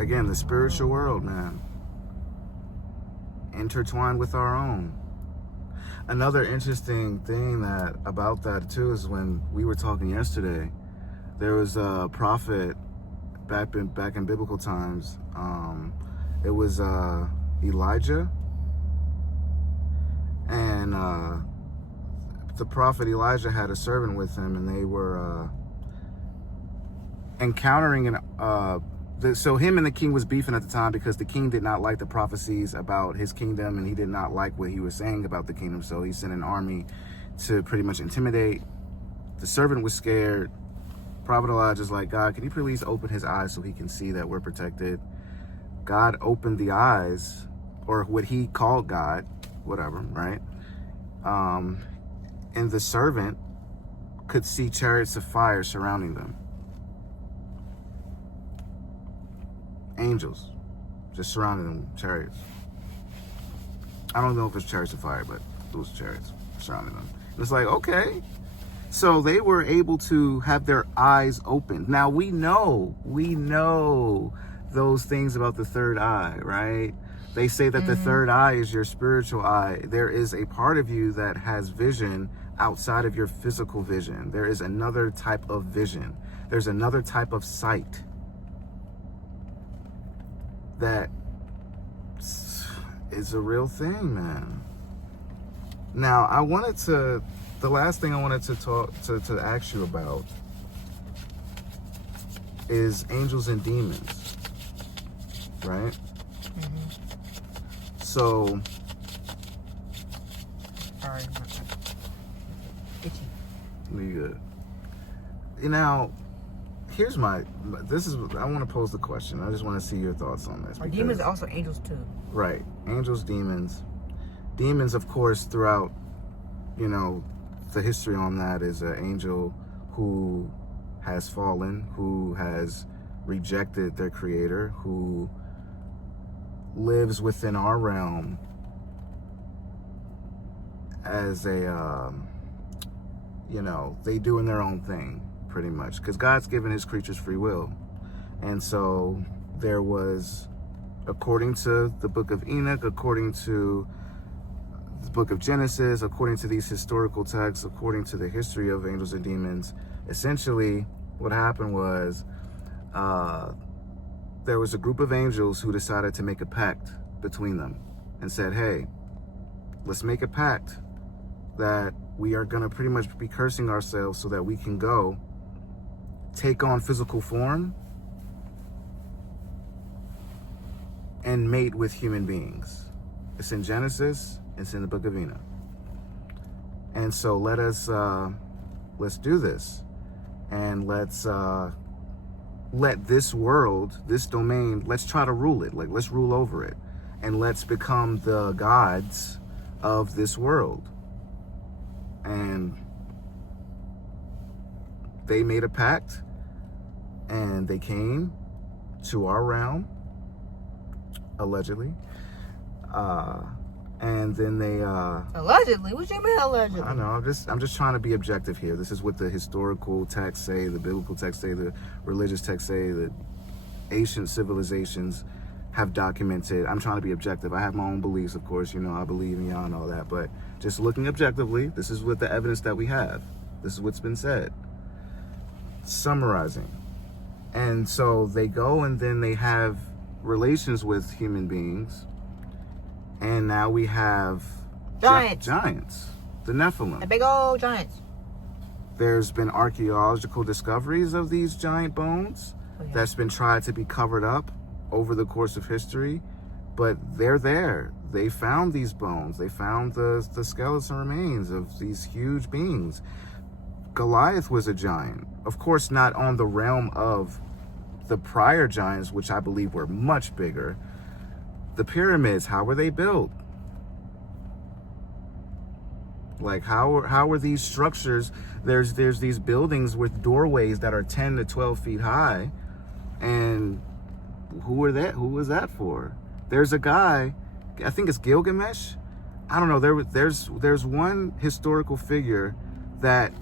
Again, the spiritual world, man. Intertwined with our own. Another interesting thing about that too is when we were talking yesterday, there was a prophet back in biblical times. It was Elijah, and the prophet Elijah had a servant with him, and they were encountering so him and the king was beefing at the time because the king did not like the prophecies about his kingdom, and he did not like what he was saying about the kingdom. So he sent an army to pretty much intimidate. The servant was scared. Prophet Elijah's like, "God, can you please open his eyes so he can see that we're protected?" God opened the eyes, or what he called God, whatever, right? And the servant could see chariots of fire surrounding them. angels just surrounding them, chariots. I don't know if it's chariots of fire, but it was chariots surrounding them. It's like, okay. So they were able to have their eyes opened. Now we know those things about the third eye, right? They say that the third eye is your spiritual eye. There is a part of you that has vision outside of your physical vision. There is another type of vision. There's another type of sight that is a real thing, man. Now, the last thing I wanted to ask you about is angels and demons, right? So, Sorry. Itchy. we good. Now, I want to pose the question. I just want to see your thoughts on this. Are demons also angels too? Right. Angels, demons. Demons, of course, throughout, the history on that is an angel who has fallen, who has rejected their creator, who lives within our realm as a, they doing their own thing, pretty much. Because God's given his creatures free will. And so there was, according to the book of Enoch, according to the book of Genesis, according to these historical texts, according to the history of angels and demons, essentially what happened was there was a group of angels who decided to make a pact between them and said, hey, let's make a pact that we are going to pretty much be cursing ourselves so that we can go take on physical form and mate with human beings. It's in Genesis. It's in the book of Enoch. And so let's do this. And let's let this world, this domain, let's try to rule it. Like, let's rule over it. And let's become the gods of this world. And they made a pact. And they came to our realm, allegedly. And then they allegedly? What you mean allegedly? I know, I'm just trying to be objective here. This is what the historical texts say, the biblical texts say, the religious texts say, the ancient civilizations have documented. I'm trying to be objective. I have my own beliefs, of course, I believe in Yah and all that, but just looking objectively, this is what the evidence that we have. This is what's been said. Summarizing. And so they go and then they have relations with human beings. And now we have giants, the Nephilim. The big old giants. There's been archaeological discoveries of these giant bones that's been tried to be covered up over the course of history, but they're there. They found these bones. They found the skeleton remains of these huge beings. Goliath was a giant. Of course, not on the realm of the prior giants, which I believe were much bigger. The pyramids, how were they built? Like, how are these structures? There's these buildings with doorways that are 10 to 12 feet high, and who was that for? There's a guy, I think it's Gilgamesh. I don't know. There's one historical figure that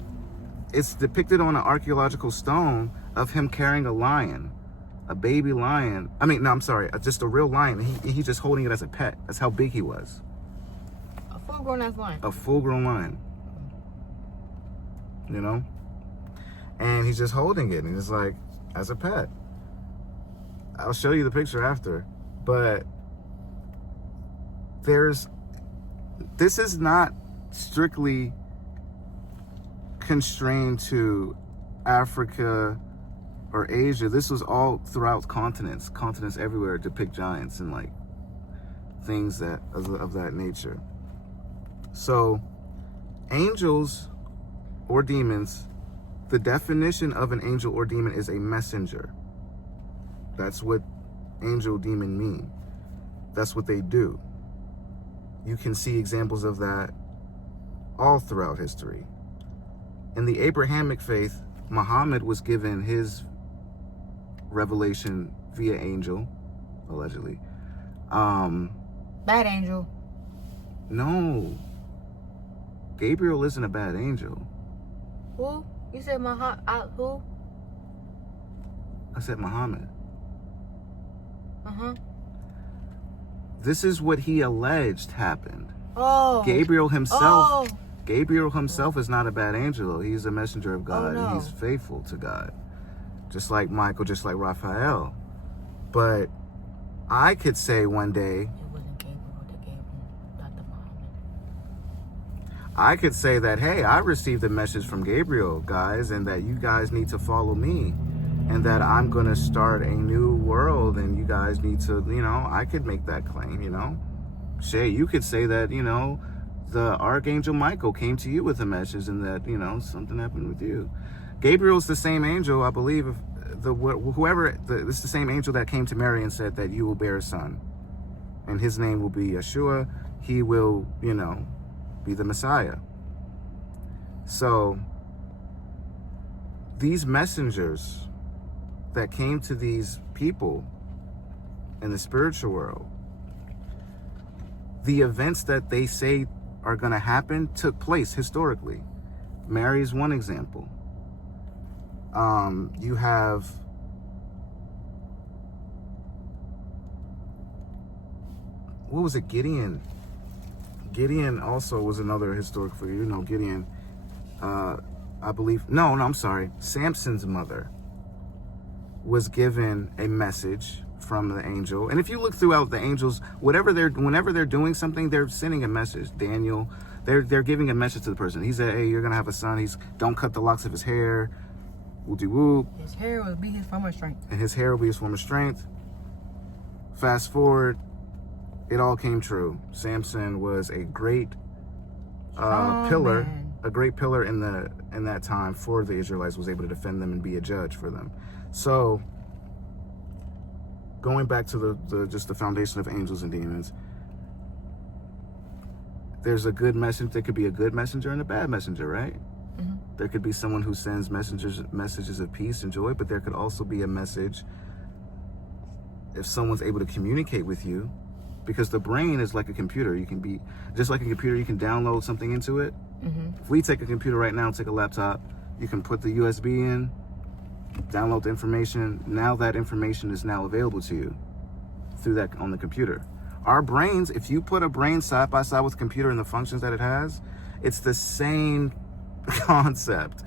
it's depicted on an archaeological stone of him carrying a lion. A baby lion. Just a real lion. He's just holding it as a pet. That's how big he was. A full-grown ass lion. A full-grown lion. And he's just holding it. And he's like, as a pet. I'll show you the picture after. But this is not strictly constrained to Africa or Asia. This was all throughout continents everywhere depict giants and like things that of that nature. So angels or demons, the definition of an angel or demon is a messenger. That's what angel demon mean. That's what they do. You can see examples of that all throughout history. In the Abrahamic faith, Muhammad was given his revelation via angel, allegedly. Bad angel. No. Gabriel isn't a bad angel. Who? You said who? I said Muhammad. Uh-huh. This is what he alleged happened. Oh. Gabriel himself Oh. is not a bad angel. He's a messenger of God, no. and he's faithful to God. Just like Michael, just like Raphael. But I could say one day, It wasn't Gabriel that gave him Dr. Muhammad. I could say that, hey, I received a message from Gabriel, guys, and that you guys need to follow me, and that I'm going to start a new world, and you guys need to, I could make that claim, Shay, you could say that, the Archangel Michael came to you with a message, and that, something happened with you. Gabriel's the same angel, I believe, it's the same angel that came to Mary and said that you will bear a son, and his name will be Yeshua. He will, be the Messiah. So these messengers that came to these people in the spiritual world, the events that they say are going to happen took place historically. Mary is one example. You have what was it? Gideon. Gideon also was another historic figure. Gideon, I believe. No, I'm sorry. Samson's mother was given a message from the angel. And if you look throughout the angels, whenever they're doing something, they're sending a message. Daniel, they're giving a message to the person. He said, hey, you're going to have a son. Don't cut the locks of his hair. Whoop-de-whoop. His hair will be his form of strength. And his hair will be his form of strength. Fast forward, it all came true. Samson was a great pillar, man. a great pillar in that time for the Israelites, was able to defend them and be a judge for them. So, going back to the foundation of angels and demons, there's a good message. There could be a good messenger and a bad messenger, right? Mm-hmm. There could be someone who sends messages of peace and joy, but there could also be a message if someone's able to communicate with you, because the brain is like a computer. You can be just like a computer. You can download something into it. Mm-hmm. If we take a computer right now, take a laptop, you can put the USB in, download the information. Now that information is now available to you through that on the computer. Our brains, if you put a brain side by side with a computer and the functions that it has, it's the same concept,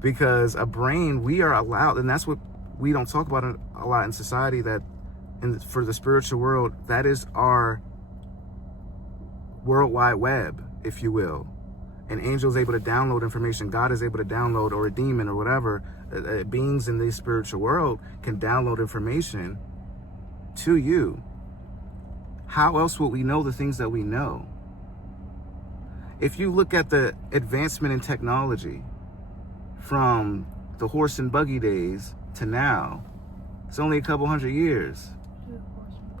because a brain, we are allowed, and that's what we don't talk about a lot in society, that for the spiritual world, that is our world wide web, if you will. An angel is able to download information. God is able to download, or a demon or whatever, beings in the spiritual world can download information to you. How else would we know the things that we know? If you look at the advancement in technology from the horse and buggy days to now, it's only a couple hundred years.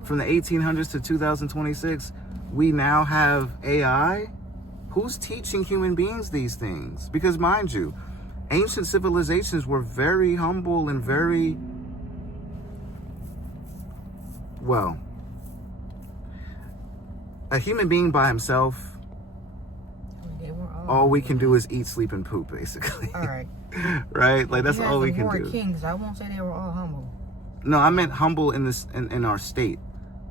From the 1800s to 2026, we now have AI. Who's teaching human beings these things? Because mind you, ancient civilizations were very humble and very, well, a human being by himself, all we can do is eat, sleep, and poop, basically. All right. Right? Like, that's all we can do. Kings. I won't say they were all humble. No, I meant humble in this, in our state.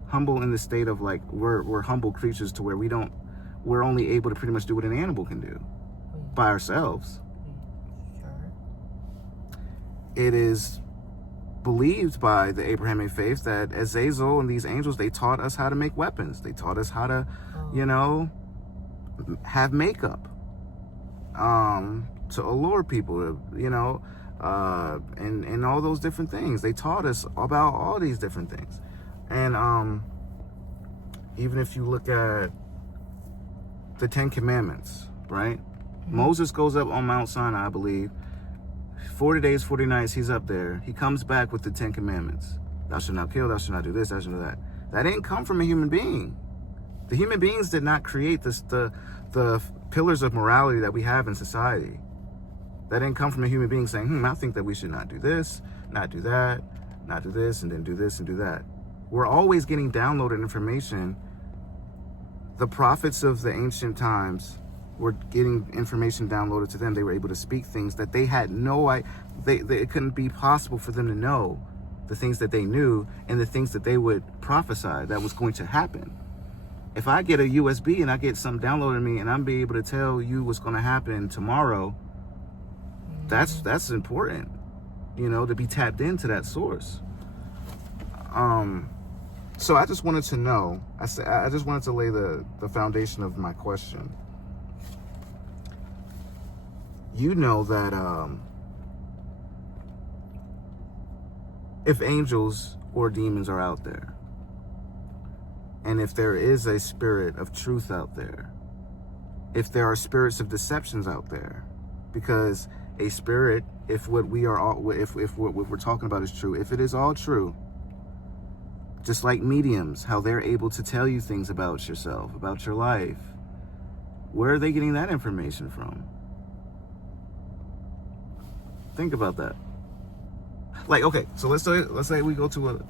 Humble in the state of, like, we're humble creatures to where we're only able to pretty much do what an animal can do by ourselves. Sure. It is believed by the Abrahamic faith that Azazel and these angels, they taught us how to make weapons. They taught us how to, have makeup, to allure people, and all those different things. They taught us about all these different things. And even if you look at the 10 Commandments, right? Mm-hmm. Moses goes up on Mount Sinai, I believe. 40 days, 40 nights, he's up there. He comes back with the 10 Commandments. Thou shalt not kill, thou shalt not do this, thou shalt not do that. That didn't come from a human being. The human beings did not create the pillars of morality that we have in society. That didn't come from a human being saying, I think that we should not do this, not do that, not do this, and then do this and do that. We're always getting downloaded information. The prophets of the ancient times were getting information downloaded to them. They were able to speak things that they had no idea. It couldn't be possible for them to know the things that they knew and the things that they would prophesy that was going to happen. If I get a USB and I get something downloaded to me and I'm be able to tell you what's going to happen tomorrow, that's important, you know, to be tapped into that source. So I just wanted to know, I just wanted to lay the foundation of my question. You know that if angels or demons are out there, and if there is a spirit of truth out there, if there are spirits of deceptions out there, because a spirit, if what we're talking about is true, if it is all true, just like mediums, how they're able to tell you things about yourself, about your life, where are they getting that information from? Think about that. Like, okay, so let's say we go to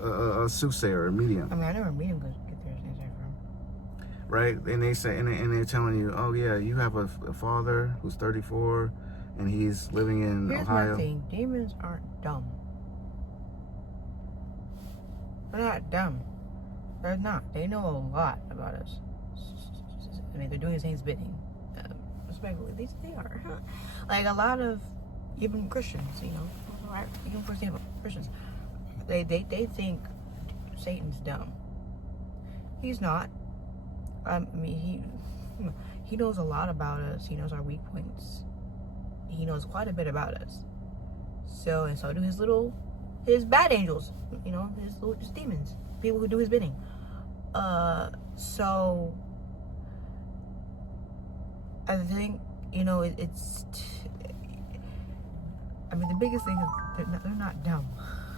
a soothsayer, a medium. I mean, I know where medium get their answer from. Right? And they say, and they're telling you, oh yeah, you have a father who's 34, and he's living in Ohio. Here's my thing: demons aren't dumb. They're not dumb. They're not. They know a lot about us. I mean, they're doing the same bidding. Respectfully, they are. Like a lot of even Christians, you know, right? Even for example, Christians, they think Satan's dumb. He's not. I mean, he knows a lot about us. He knows our weak points. He knows quite a bit about us. So do his bad angels. You know, his demons, people who do his bidding. So I think, you know, it's. I mean, the biggest thing is they're not dumb.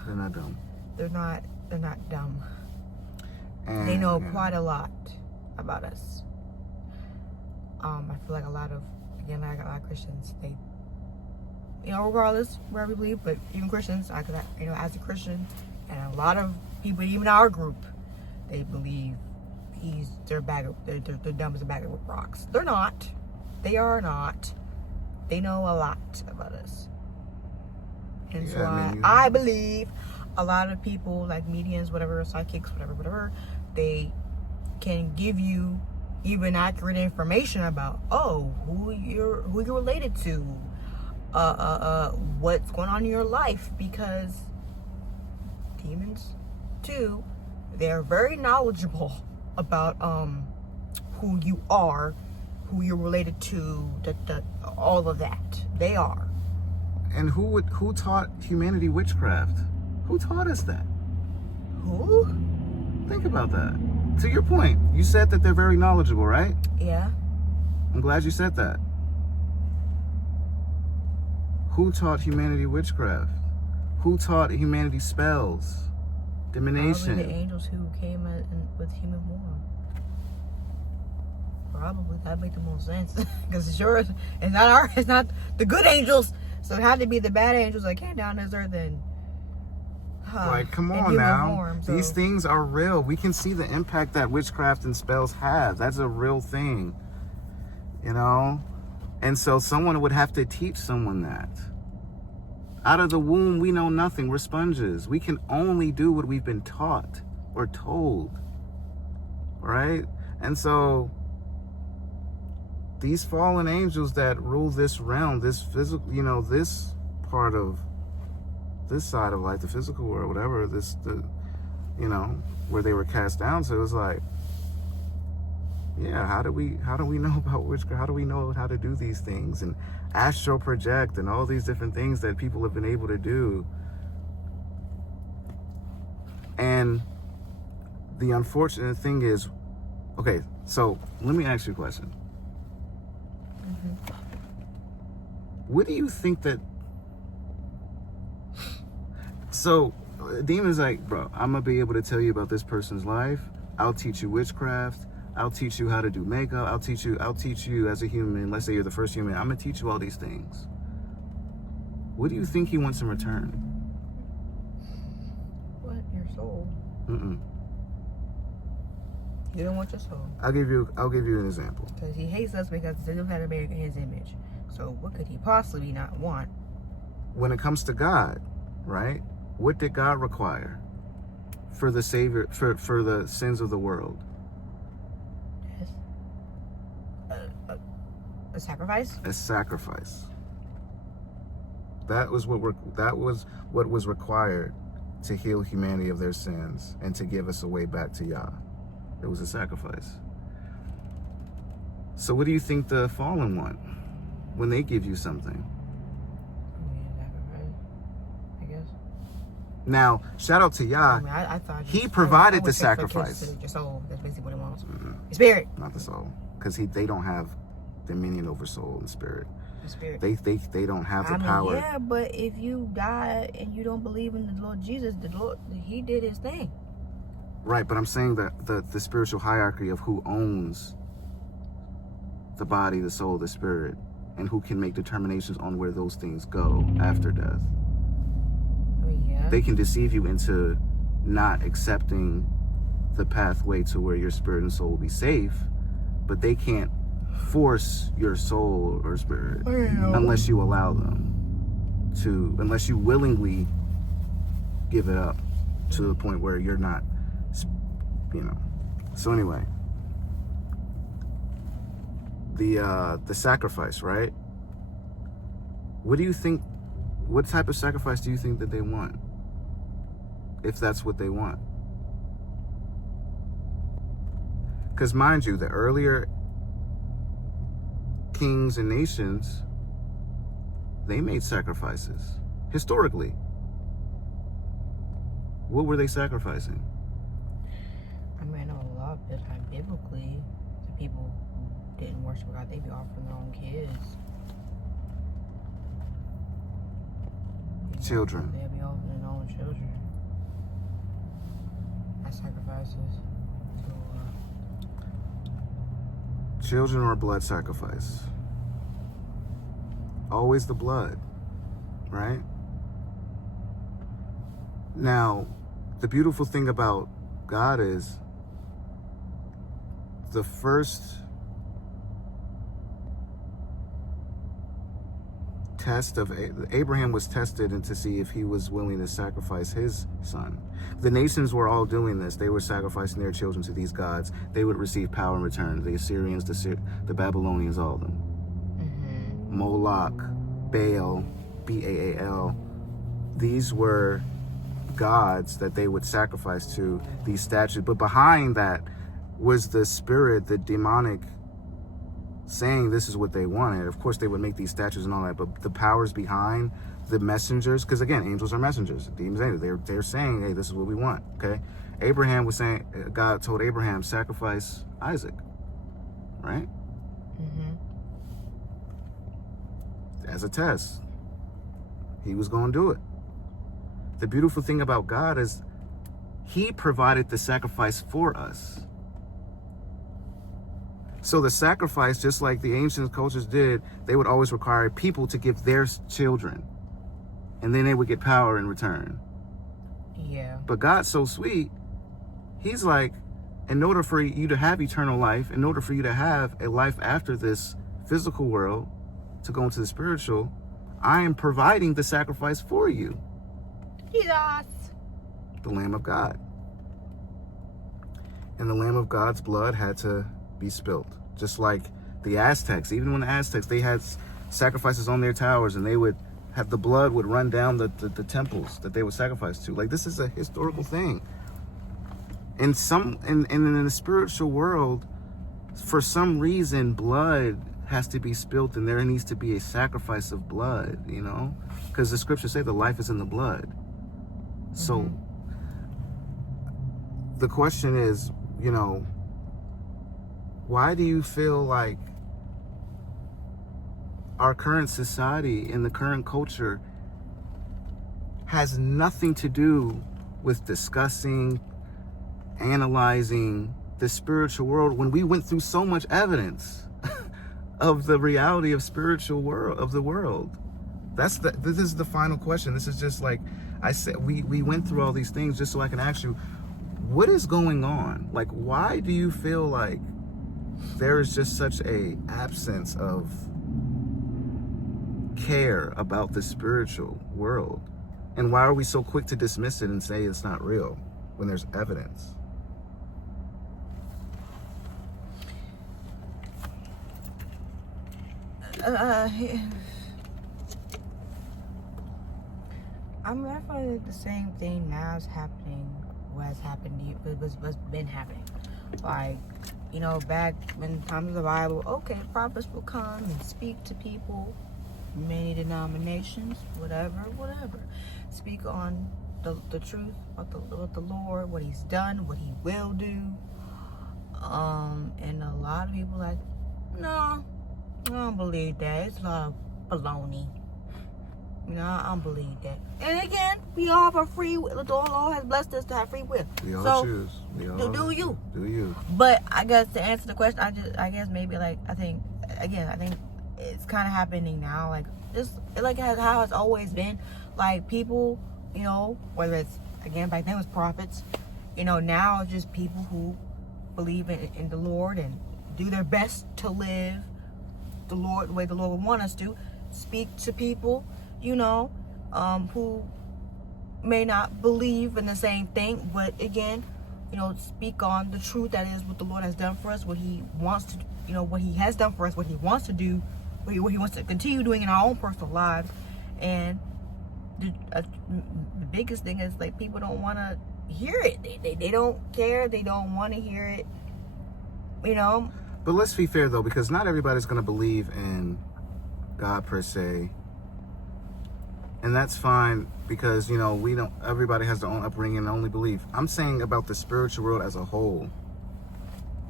They're not dumb. They're not dumb. And, they know quite a lot about us. I feel like a lot of Christians, they, you know, regardless where we believe, but even Christians, you know, as a Christian, and a lot of people, even our group, they believe they're dumb as a bag of rocks. They're not. They are not. They know a lot about us. And so I believe a lot of people, like mediums, whatever, psychics, whatever, they can give you even accurate information about who you're related to, what's going on in your life, because demons too, they're very knowledgeable about who you are, who you're related to, all of that. They are. And who taught humanity witchcraft? Who taught us that? Who? Think about that. To your point, you said that they're very knowledgeable, right? Yeah. I'm glad you said that. Who taught humanity witchcraft? Who taught humanity spells, divination? Probably the angels who came with human form. Probably that makes the most sense, because it's not the good angels. So it had to be the bad angels that came down this earth and like, come on now. Form, so. These things are real. We can see the impact that witchcraft and spells have. That's a real thing, you know? And so someone would have to teach someone that. Out of the womb, we know nothing. We're sponges. We can only do what we've been taught or told, right? And so these fallen angels that rule this realm, this physical, you know, this part of this side of life, the physical world, whatever, you know, where they were cast down to, it's like, yeah, how do we know about witchcraft? How do we know how to do these things and astral project and all these different things that people have been able to do? And the unfortunate thing is, okay, so let me ask you a question. What do you think that... So, demon's like, bro, I'm going to be able to tell you about this person's life. I'll teach you witchcraft. I'll teach you how to do makeup. I'll teach you as a human. Let's say you're the first human. I'm going to teach you all these things. What do you think he wants in return? What? Your soul. Mm-mm. He don't want your soul. I'll give you an example. Because he hates us because he still had to make in his image. So what could he possibly not want? When it comes to God, right? What did God require for the Savior, for the sins of the world? Yes. A sacrifice? A sacrifice. That was what was required to heal humanity of their sins and to give us a way back to Yah. It was a sacrifice. So what do you think the fallen want when they give you something? Sacrifice, I guess. Now, shout out to Yah. I mean, I thought he provided the sacrifice. Your soul. That's basically what it wants. Your spirit. Not the soul, because they don't have dominion over soul and spirit. The spirit. They don't have the power. Yeah, but if you die and you don't believe in the Lord Jesus, he did his thing. Right, but I'm saying that the spiritual hierarchy of who owns the body, the soul, the spirit, and who can make determinations on where those things go after death. I mean, yeah. They can deceive you into not accepting the pathway to where your spirit and soul will be safe, but they can't force your soul or spirit unless you allow them to, unless you willingly give it up to the point where you're not, So anyway, the sacrifice, right? What do you think? What type of sacrifice do you think that they want? If that's what they want. Because mind you, the earlier kings and nations, they made sacrifices. Historically. What were they sacrificing? I mean, I know a lot of the time, biblically, the people who didn't worship God, they'd be offering their own kids. Children. They'd be offering their own children. As sacrifices. Children or blood sacrifice. Always the blood, right? Now, the beautiful thing about God is the first test of Abraham was tested and to see if he was willing to sacrifice his son. The nations were all doing this. They were sacrificing their children to these gods. They would receive power in return. The Assyrians, the Babylonians, all of them. Mm-hmm. Moloch, Baal, Baal. These were gods that they would sacrifice to, these statues. But behind that was the spirit, the demonic, saying this is what they wanted. Of course, they would make these statues and all that, but the powers behind the messengers, because again, angels are messengers. They're saying, hey, this is what we want. Okay, Abraham was saying, God told Abraham, sacrifice Isaac, right? Mm-hmm. As a test, he was going to do it. The beautiful thing about God is he provided the sacrifice for us. So the sacrifice, just like the ancient cultures did, they would always require people to give their children. And then they would get power in return. Yeah. But God's so sweet. He's like, in order for you to have eternal life, in order for you to have a life after this physical world, to go into the spiritual, I am providing the sacrifice for you. Jesus. The Lamb of God. And the Lamb of God's blood had to be spilt. Just like the Aztecs, even when the Aztecs, they had sacrifices on their towers and they would have, the blood would run down the temples that they would sacrifice to. Like, this is a historical thing. In the spiritual world, for some reason, blood has to be spilt and there needs to be a sacrifice of blood, because the scriptures say the life is in the blood. So the question is, why do you feel like our current society and the current culture has nothing to do with discussing, analyzing the spiritual world when we went through so much evidence of the reality of spiritual world, of the world? This is the final question. This is just like I said we went through all these things just so I can ask you, what is going on? Like, why do you feel like there is just such a absence of care about the spiritual world? And why are we so quick to dismiss it and say it's not real when there's evidence? I mean, I feel like the same thing now is happening, what's been happening. Like, you know, back in times of the Bible, okay, prophets will come and speak to people, many denominations, whatever. Speak on the truth about the Lord, what he's done, what he will do. And a lot of people like, no, I don't believe that. It's a lot of baloney. You know, I don't believe that. And again, we all have a free will. The Lord has blessed us to have free will. We all choose. Do you? Do you? But I guess to answer the question, I guess maybe like I think it's kind of happening now. Like just like how it's always been. Like people, you know, whether it's again back then it was prophets. You know, now it's just people who believe in the Lord and do their best to live the way the Lord would want us to. Speak to people, you know, who may not believe in the same thing, but again, you know, speak on the truth that is what the Lord has done for us, what he wants to, you know, what he has done for us, what he wants to do, what he wants to continue doing in our own personal lives. And the biggest thing is like people don't want to hear it. They don't care. They don't want to hear it, you know. But let's be fair though, because not everybody's going to believe in God per se. And that's fine because, you know, everybody has their own upbringing and only belief. I'm saying about the spiritual world as a whole.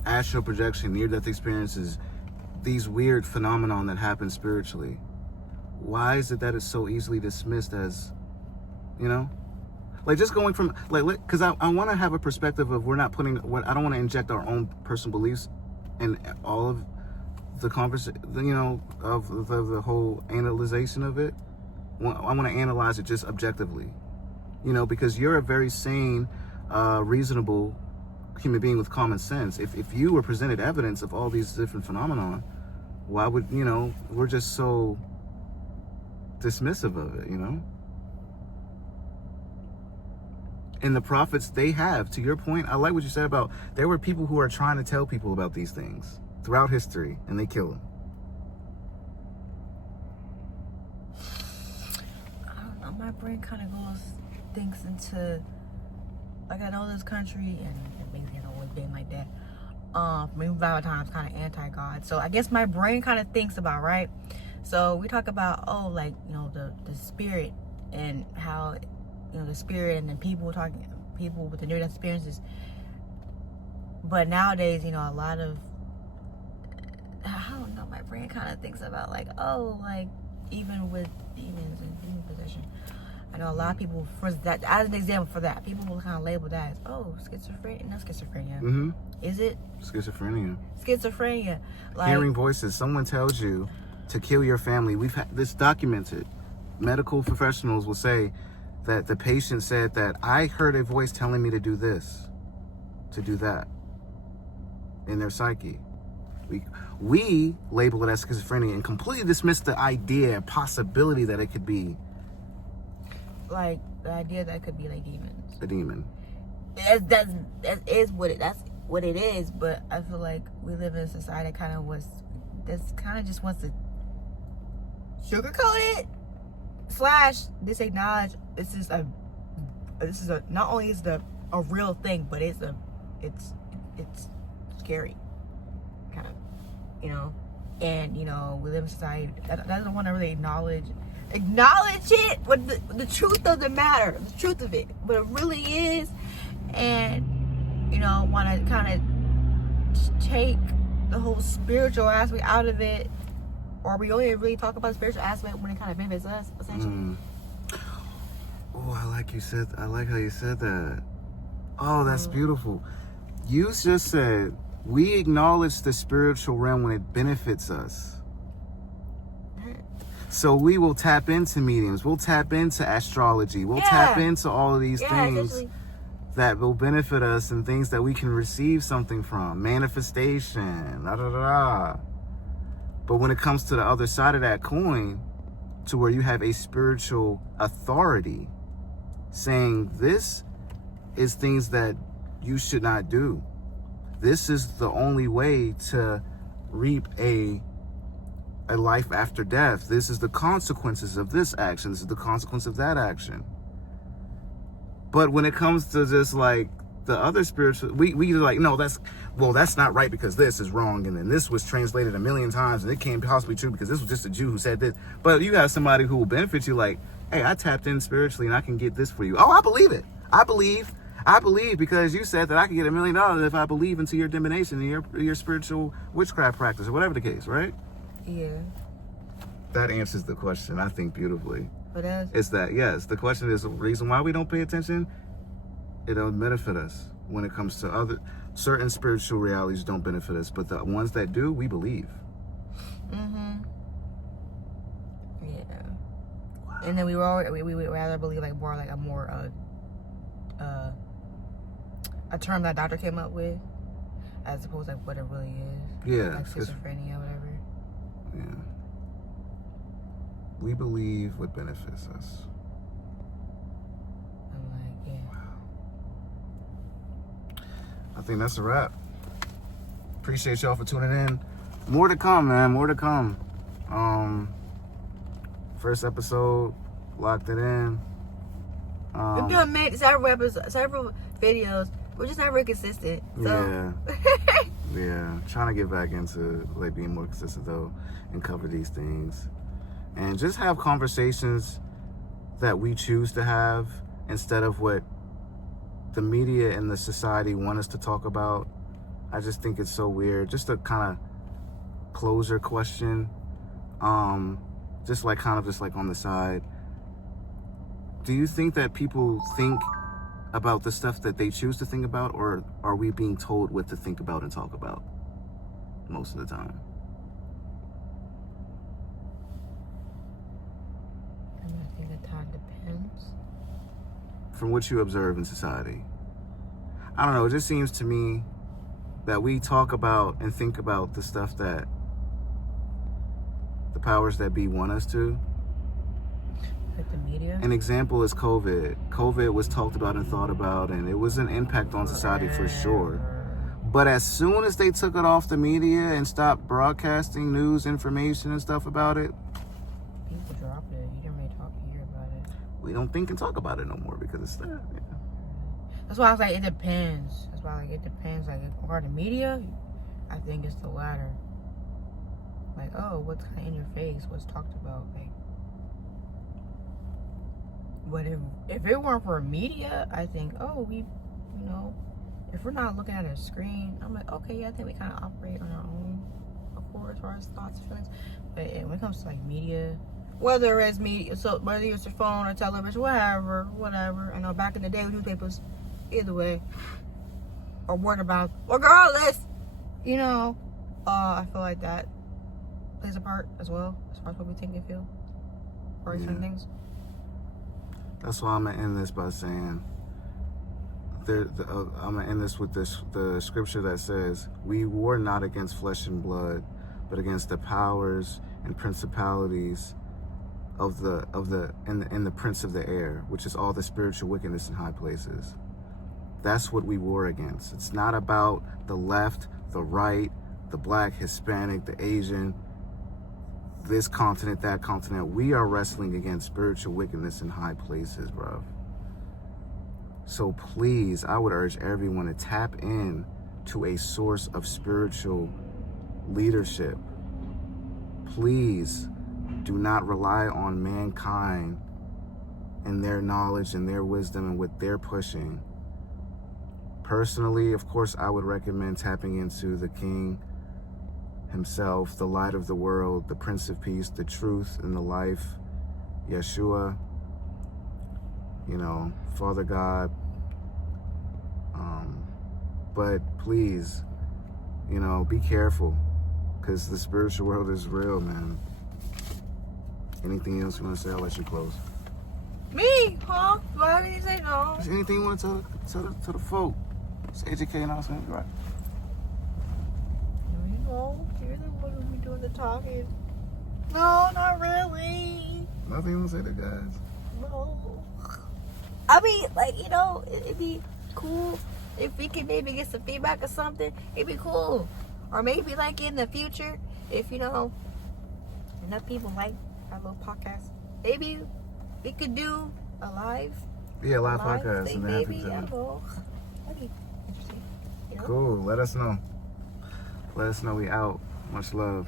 Astral projection, near-death experiences, these weird phenomenon that happen spiritually. Why is it that it's so easily dismissed as, you know? Like just going from, like, because I want to have a perspective of I don't want to inject our own personal beliefs in all of the conversation, you know, of the whole analyzation of it. I want to analyze it just objectively, you know, because you're a very sane, reasonable human being with common sense. If you were presented evidence of all these different phenomena, why would, you know, we're just so dismissive of it, you know? And the prophets, they have, to your point, I like what you said about there were people who are trying to tell people about these things throughout history, and they kill them. My brain kind of thinks into, like, I know this country, and it hasn't always been like that. For me, a lot of times kind of anti-God. So I guess my brain kind of thinks about, right? So we talk about, like, you know, the spirit and how, you know, the spirit and then people with the near-death experiences. But nowadays, you know, a lot of, I don't know, my brain kind of thinks about, like, like, even with demons and demon possession, I know a lot of people, for that, as an example for that, people will kind of label that as, schizophrenia. Not schizophrenia. Mm-hmm. Is it? Schizophrenia. Like, hearing voices. Someone tells you to kill your family. We've had this documented. Medical professionals will say that the patient said that I heard a voice telling me to do this, to do that, in their psyche. We label it as schizophrenia and completely dismiss the idea and possibility that it could be. Like, the idea that it could be like demons. A demon. That's what it is, but I feel like we live in a society that just wants to sugarcoat it / disacknowledge this is a not only is it a real thing, but it's scary, kind of, you know. And, you know, we live in a society that doesn't want to really acknowledge it, but the truth doesn't matter, the truth of it, but it really is. And, you know, want to kind of take the whole spiritual aspect out of it, or we only really talk about the spiritual aspect when it kind of benefits us, essentially. Oh, I like how you said that. Oh, that's beautiful. You just said we acknowledge the spiritual realm when it benefits us. So we will tap into mediums. We'll tap into astrology. We'll tap into all of these things that will benefit us and things that we can receive something from. Manifestation. Da, da, da, da. But when it comes to the other side of that coin, to where you have a spiritual authority saying this is things that you should not do. This is the only way to reap a life after death. This is the consequences of this action. This is the consequence of that action. But when it comes to just like the other spiritual, we like, no, that's not right because this is wrong. And then this was translated a million times and it can't possibly be true because this was just a Jew who said this. But you have somebody who will benefit you like, hey, I tapped in spiritually and I can get this for you. Oh, I believe it. I believe because you said that I can get $1 million if I believe into your divination and your spiritual witchcraft practice or whatever the case, right? Yeah. That answers the question, I think, beautifully. What else? It's that, yes, the question is the reason why we don't pay attention. It don't benefit us when it comes to other certain spiritual realities don't benefit us, but the ones that do, we believe. Yeah. Wow. And then we would rather believe like more like a term that doctor came up with, as opposed to like what it really is. Yeah. Like schizophrenia or whatever. Yeah. We believe what benefits us. I'm like, yeah. Wow. I think that's a wrap. Appreciate y'all for tuning in. More to come, man. More to come. First episode, locked it in. We've done several videos. We're just not very consistent. So. Yeah. Trying to get back into like being more consistent though, and cover these things, and just have conversations that we choose to have instead of what the media and the society want us to talk about. I just think it's so weird. Just a kind of closer question, just like on the side. Do you think that people think about the stuff that they choose to think about, or are we being told what to think about and talk about most of the time? I think the time depends. From what you observe in society. I don't know, it just seems to me that we talk about and think about the stuff that the powers that be want us to. Like the media? An example is COVID. COVID was talked about and thought about, and it was an impact on society for sure. But as soon as they took it off the media and stopped broadcasting news information and stuff about it, people dropped it. You didn't really hear about it. We don't think and talk about it no more because it's that. Yeah. That's why I was like, it depends. That's why it depends. Like, regarding media, I think it's the latter. Like, oh, what's kind of in your face? What's talked about? Like, but if it weren't for media, I think, if we're not looking at a screen, I'm like, okay, yeah, I think we kind of operate on our own, of course, as far as thoughts and feelings. But when it comes to like media, whether it's media, so whether it's your phone or television, whatever. I know back in the day with newspapers, either way, or word about, regardless, I feel like that plays a part as well as far as what we think and feel, or certain things. That's why I'm gonna end this by saying, I'm gonna end this with the scripture that says, "We war not against flesh and blood, but against the powers and principalities of the prince of the air, which is all the spiritual wickedness in high places." That's what we war against. It's not about the left, the right, the black, Hispanic, the Asian, this continent, that continent. We are wrestling against spiritual wickedness in high places, bro. So please, I would urge everyone to tap in to a source of spiritual leadership. Please do not rely on mankind and their knowledge and their wisdom and what they're pushing. Personally, of course, I would recommend tapping into the King himself, the light of the world, the Prince of Peace, the truth and the life, Yeshua, Father God. But please, be careful, because the spiritual world is real, man. Anything else you want to say? I'll let you close. Me, huh? Do I have anything to say? No. Is there anything you want to tell the folk? Just educating us, right? You know, you're the one who be doing the talking. No, not really. Nothing you want to say to guys. No. I mean, like, you know, it'd be cool if we could maybe get some feedback or something. It'd be cool. Or maybe, like, in the future, if, you know, enough people like our little podcast, maybe we could do a live. Yeah, live podcast. thing, And then maybe. I don't know. That'd be interesting. You know? Cool. Let us know. Let us know we out. Much love.